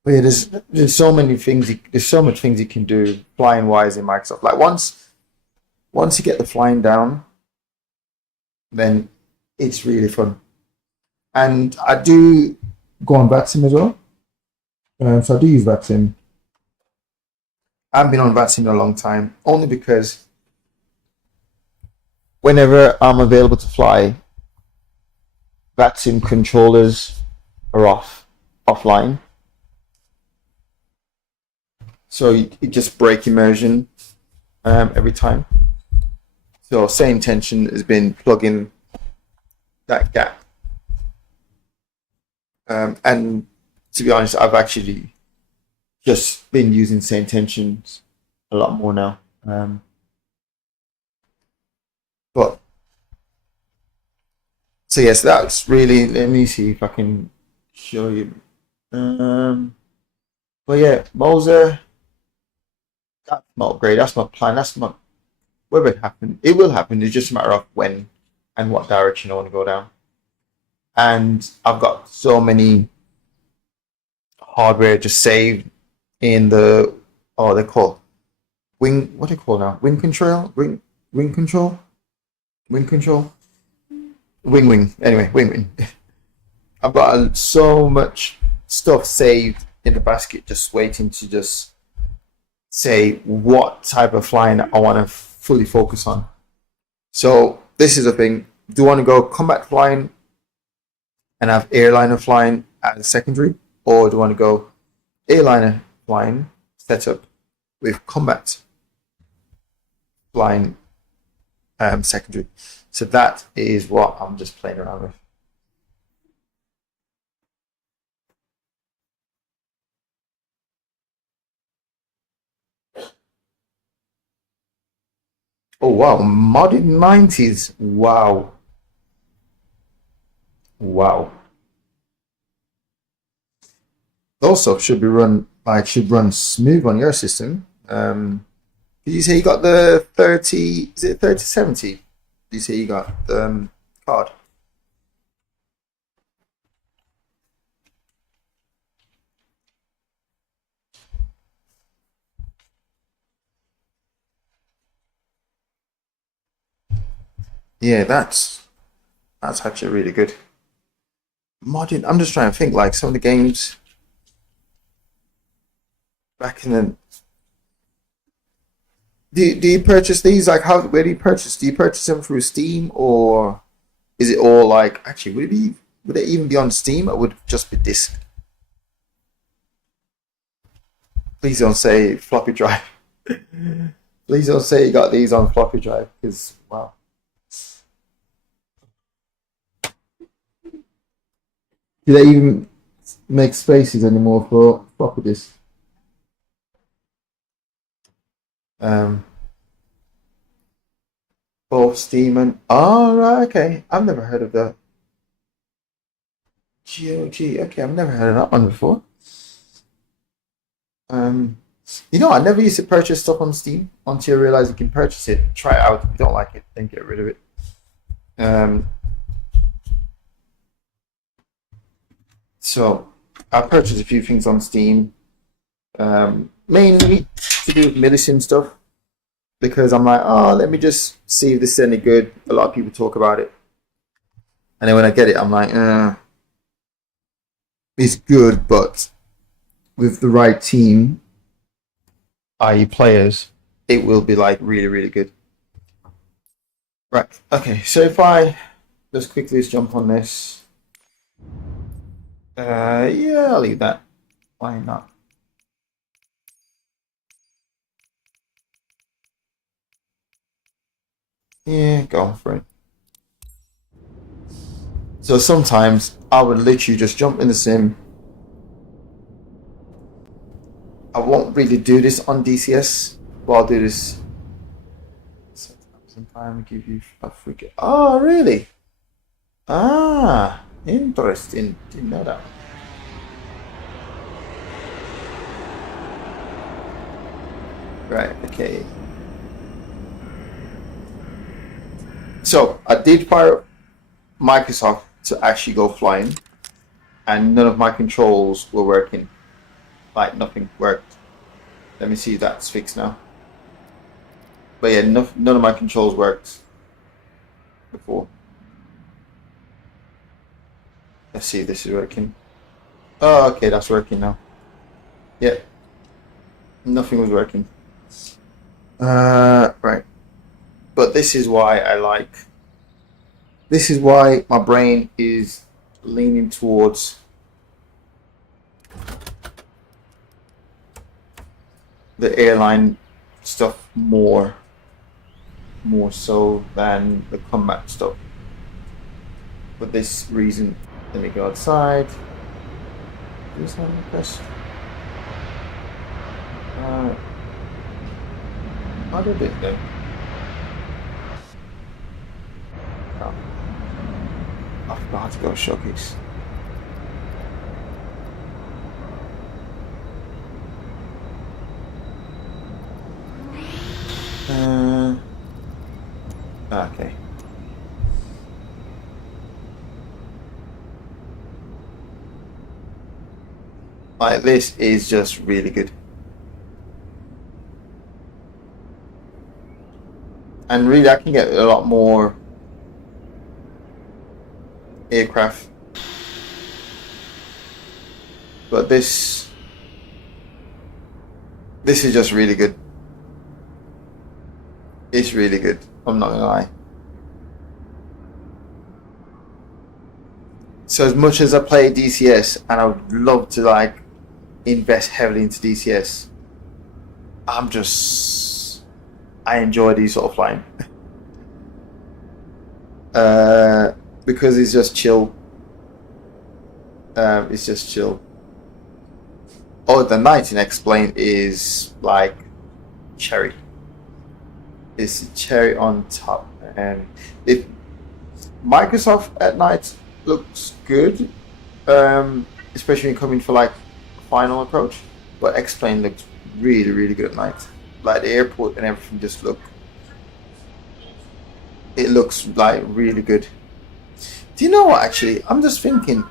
But yeah, there's so many things. There's so much things you can do flying wise in Microsoft. Like once you get the flying down, then it's really fun. And I do go on VATSIM as well. So I do use VATSIM. I've been on VATSIM a long time, only because whenever I'm available to fly, VATSIM controllers are offline. So you just break immersion every time. So same tension has been plugging that gap. And to be honest, I've actually just been using same tensions a lot more now. But so yes, that's really, let me see if I can show you. But yeah, Moser, that's not upgrade, that's my plan, that's not, whether it happen, it will happen. It's just a matter of when and what direction I want to go down. And I've got so many hardware just saved in the, oh, they're called wing, what do they call now? Wing control? Wing control? Wing control? Wing. Anyway, wing. I've got so much stuff saved in the basket, just waiting to just say what type of flying I want to fully focus on. So this is a thing. Do you want to go combat flying and have airliner flying as secondary, or do you want to go airliner flying setup with combat flying secondary? So that is what I'm just playing around with. Oh wow, modded 90s. Wow. Wow. Those stuff should be run should run smooth on your system. Did you say you got the 30, is it 3070? Did you say you got the card? Yeah, that's actually really good. Modding, I'm just trying to think like some of the games back in the do you purchase these like where do you purchase? Do you purchase them through Steam or is it all like actually would it even be on Steam or would it just be disc? Please don't say floppy drive. Please don't say you got these on floppy drive because wow. Do they even make spaces anymore for floppy disk? Both Steam and oh right, okay. I've never heard of that. GOG, okay, I've never heard of that one before. You know, I never used to purchase stuff on Steam until I realized you can purchase it, try it out. If you don't like it, then get rid of it. So I purchased a few things on Steam, mainly to do with medicine stuff, because I'm like, oh, let me just see if this is any good. A lot of people talk about it, and then when I get it, I'm like, it's good, but with the right team, i.e. players, it will be like really, really good. Right, okay, so if I just quickly jump on this, yeah, I'll leave that. Why not? Yeah, go for it. So sometimes I would literally just jump in the sim. I won't really do this on DCS, but I'll do this. Sometimes give you a freaking. Oh, really? Ah, interesting. Didn't know that. Right, okay. So I did fire Microsoft to actually go flying, and none of my controls were working. Like nothing worked. Let me see if that's fixed now. But yeah, none of my controls worked before. Let's see if this is working. Oh, okay, that's working now. Yeah, nothing was working. Right. But this is why this is why my brain is leaning towards the airline stuff more so than the combat stuff. For this reason, let me go outside. Is that press? How did it go? Oh. I forgot to go showcase. Okay. Like this is just really good. And really I can get a lot more aircraft. But this is just really good. It's really good. I'm not gonna lie. So as much as I play DCS and I would love to like invest heavily into DCS, I enjoy these sort of flying. Because it's just chill. It's just chill. Oh, the 19X plane is like cherry. It's a cherry on top. And if Microsoft at night looks good, especially when coming for like final approach, but X-Plane looks really, really good at night. Like the airport and everything just it looks like really good. Do you know what, actually? I'm just thinking,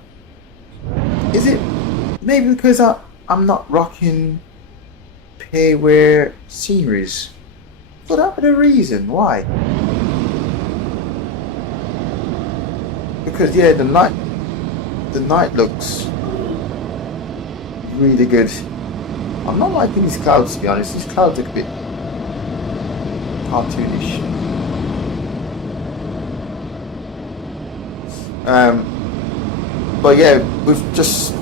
is it maybe because I'm not rocking payware series? Could that be the reason why? Because yeah, the night looks really good. I'm not liking these clouds, to be honest. These clouds look a bit cartoonish. But yeah, with just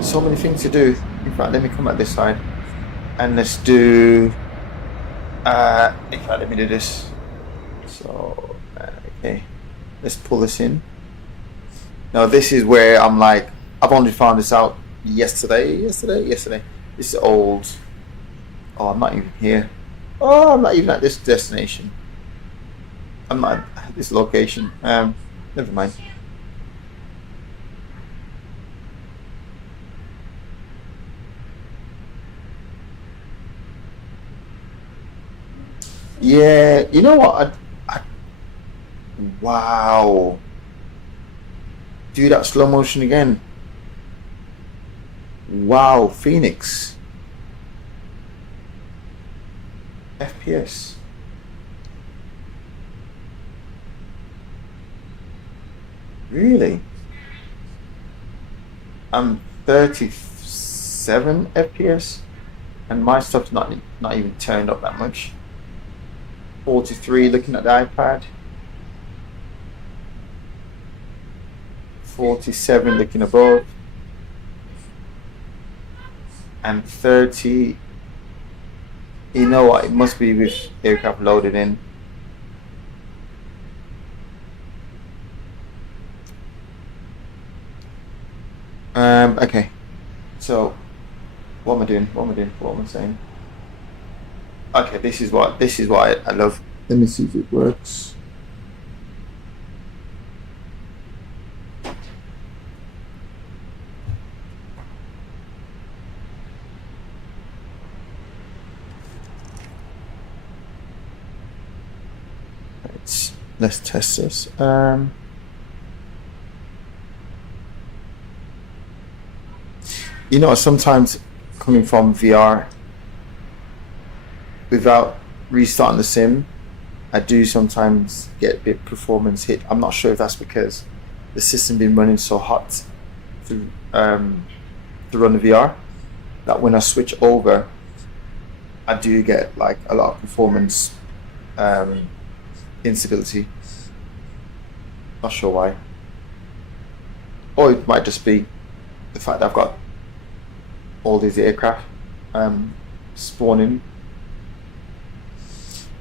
so many things to do. In fact, let me come at this side and let's do. In fact, let me do this. So okay, let's pull this in. Now this is where I'm like, I've only found this out yesterday. This is old. Oh, I'm not even here. Oh, I'm not even at this destination. I'm not at this location. Never mind. Yeah, you know what? Wow. Do that slow motion again. Wow, Phoenix. FPS. Really? I'm 37 FPS and my stuff's not even turned up that much. 43 looking at the iPad. 47 looking above. And 30. You know what? It must be with aircraft loaded in. Okay. So, what am I doing? What am I saying? Okay, this is what I love. Let me see if it works. Let's test this. You know, sometimes coming from VR without restarting the sim, I do sometimes get a bit performance hit. I'm not sure if that's because the system been running so hot to run the VR that when I switch over, I do get like a lot of performance instability. Not sure why. Or it might just be the fact that I've got all these aircraft spawning.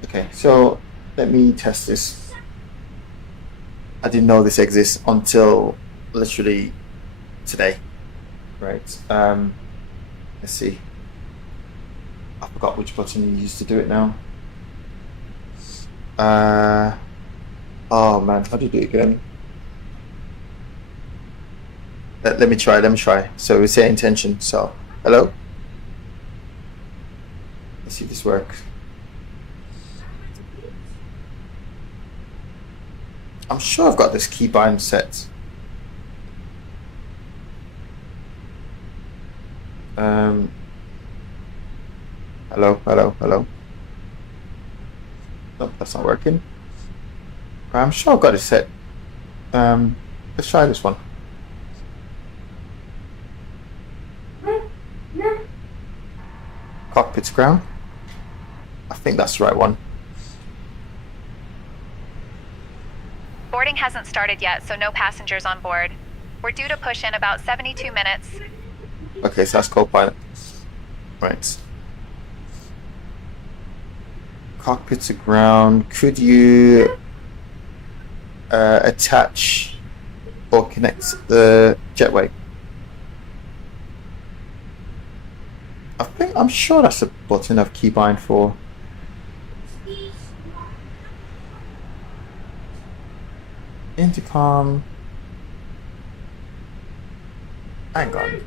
Okay, so let me test this. I didn't know this exists until literally today, right? Let's see. I forgot which button you used to do it now. Oh man, how do you do it again? Let me try. So we say intention. So, hello? Let's see if this works. I'm sure I've got this keybind set. Hello. Nope, that's not working. I'm sure I've got it set. Let's try this one. Cockpit's ground. I think that's the right one. Boarding hasn't started yet, so no passengers on board. We're due to push in about 72 minutes. Okay, so that's co-pilot. Right. Cockpit to ground. Could you attach or connect the jetway? I'm sure that's a button I've keybind for. Intercom. Hang on.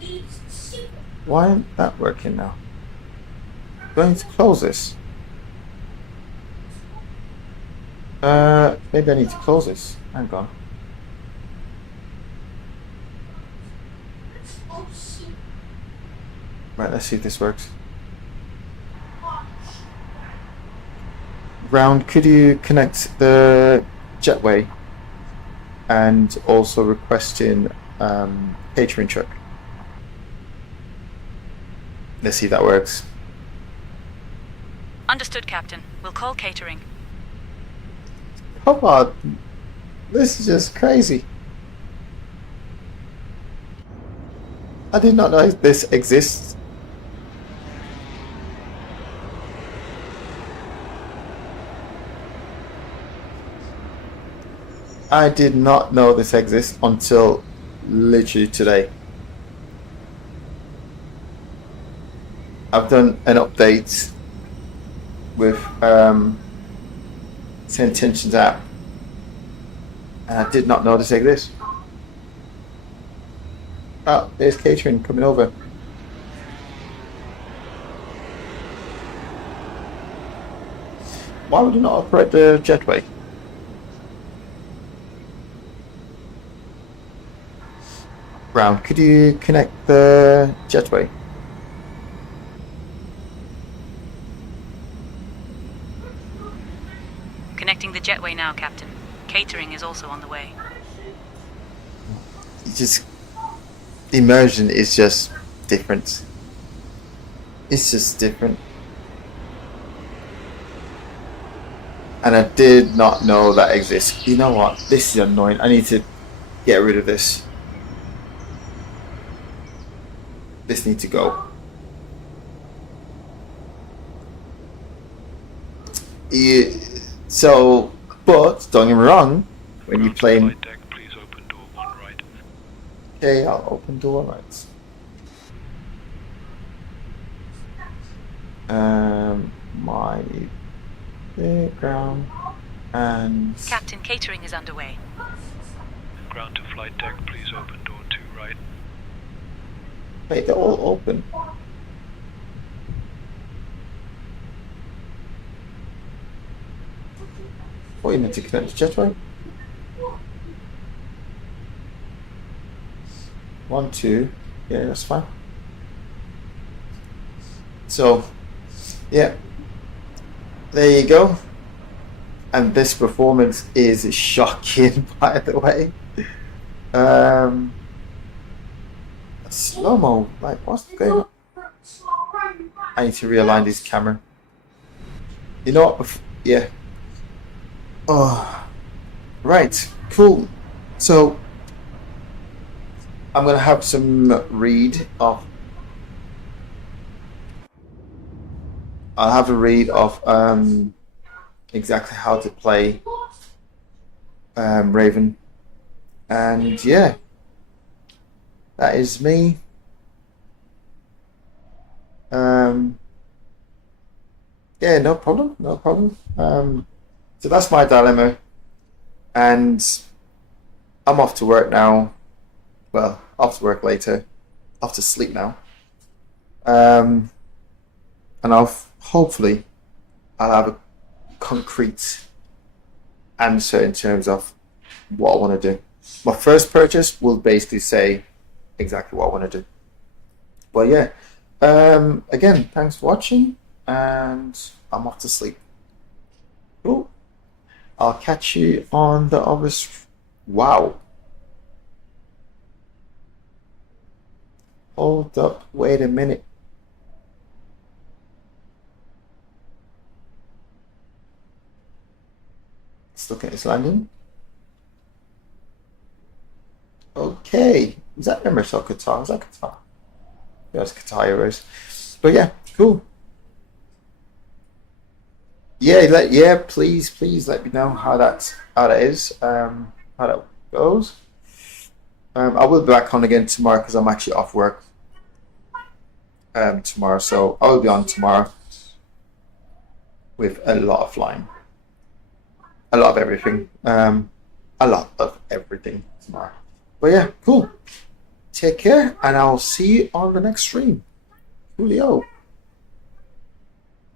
Why isn't that working now? Do I need to close this? Maybe I need to close this. Hang on. Right, let's see if this works. Ground, could you connect the jetway and also requesting catering truck? Let's see if that works. Understood, Captain. We'll call catering. Come on, this is just crazy. I did not know this exists. I did not know this exists until literally today. I've done an update with Intentions app, and I did not know this exists. Oh, there's catering coming over. Why would you not operate the jetway? Brown, could you connect the jetway? Connecting the jetway now, Captain. Catering is also on the way. Just immersion is just different. It's just different. And I did not know that exists. You know what? This is annoying. I need to get rid of this. This needs to go. Yeah, so, but don't get me wrong. When you play, Deck, please open door 1 right. okay, I'll open door right. My background and Captain, catering is underway. Ground to flight deck, please open door 2 right. wait, they're all open. Oh, you meant to connect the jetway? 1, 2. Yeah, that's fine. So, yeah. There you go. And this performance is shocking, by the way. Slow-mo. Like, what's going on? I need to realign this camera. You know what? Yeah. Oh, right, cool. So I'm gonna have some read of. I'll have a read of exactly how to play Raven, and yeah, that is me. Yeah, no problem, no problem. So that's my dilemma, and I'm off to work now. Well, off to work later, off to sleep now. And hopefully I'll have a concrete answer in terms of what I want to do. My first purchase will basically say exactly what I want to do. But yeah, again, thanks for watching, and I'm off to sleep. Cool. I'll catch you on the other. Wow. Hold up. Wait a minute. Let's look at his landing. Okay. Is that MSI or Qatar? Is that Qatar? Yeah, it's Qatar Euros. But yeah, cool. Yeah, please let me know how that is, how that goes. I will be back on again tomorrow because I'm actually off work tomorrow, so I will be on tomorrow with a lot of flying, a lot of everything. a lot of everything tomorrow. But yeah, cool. Take care, and I'll see you on the next stream. Julio.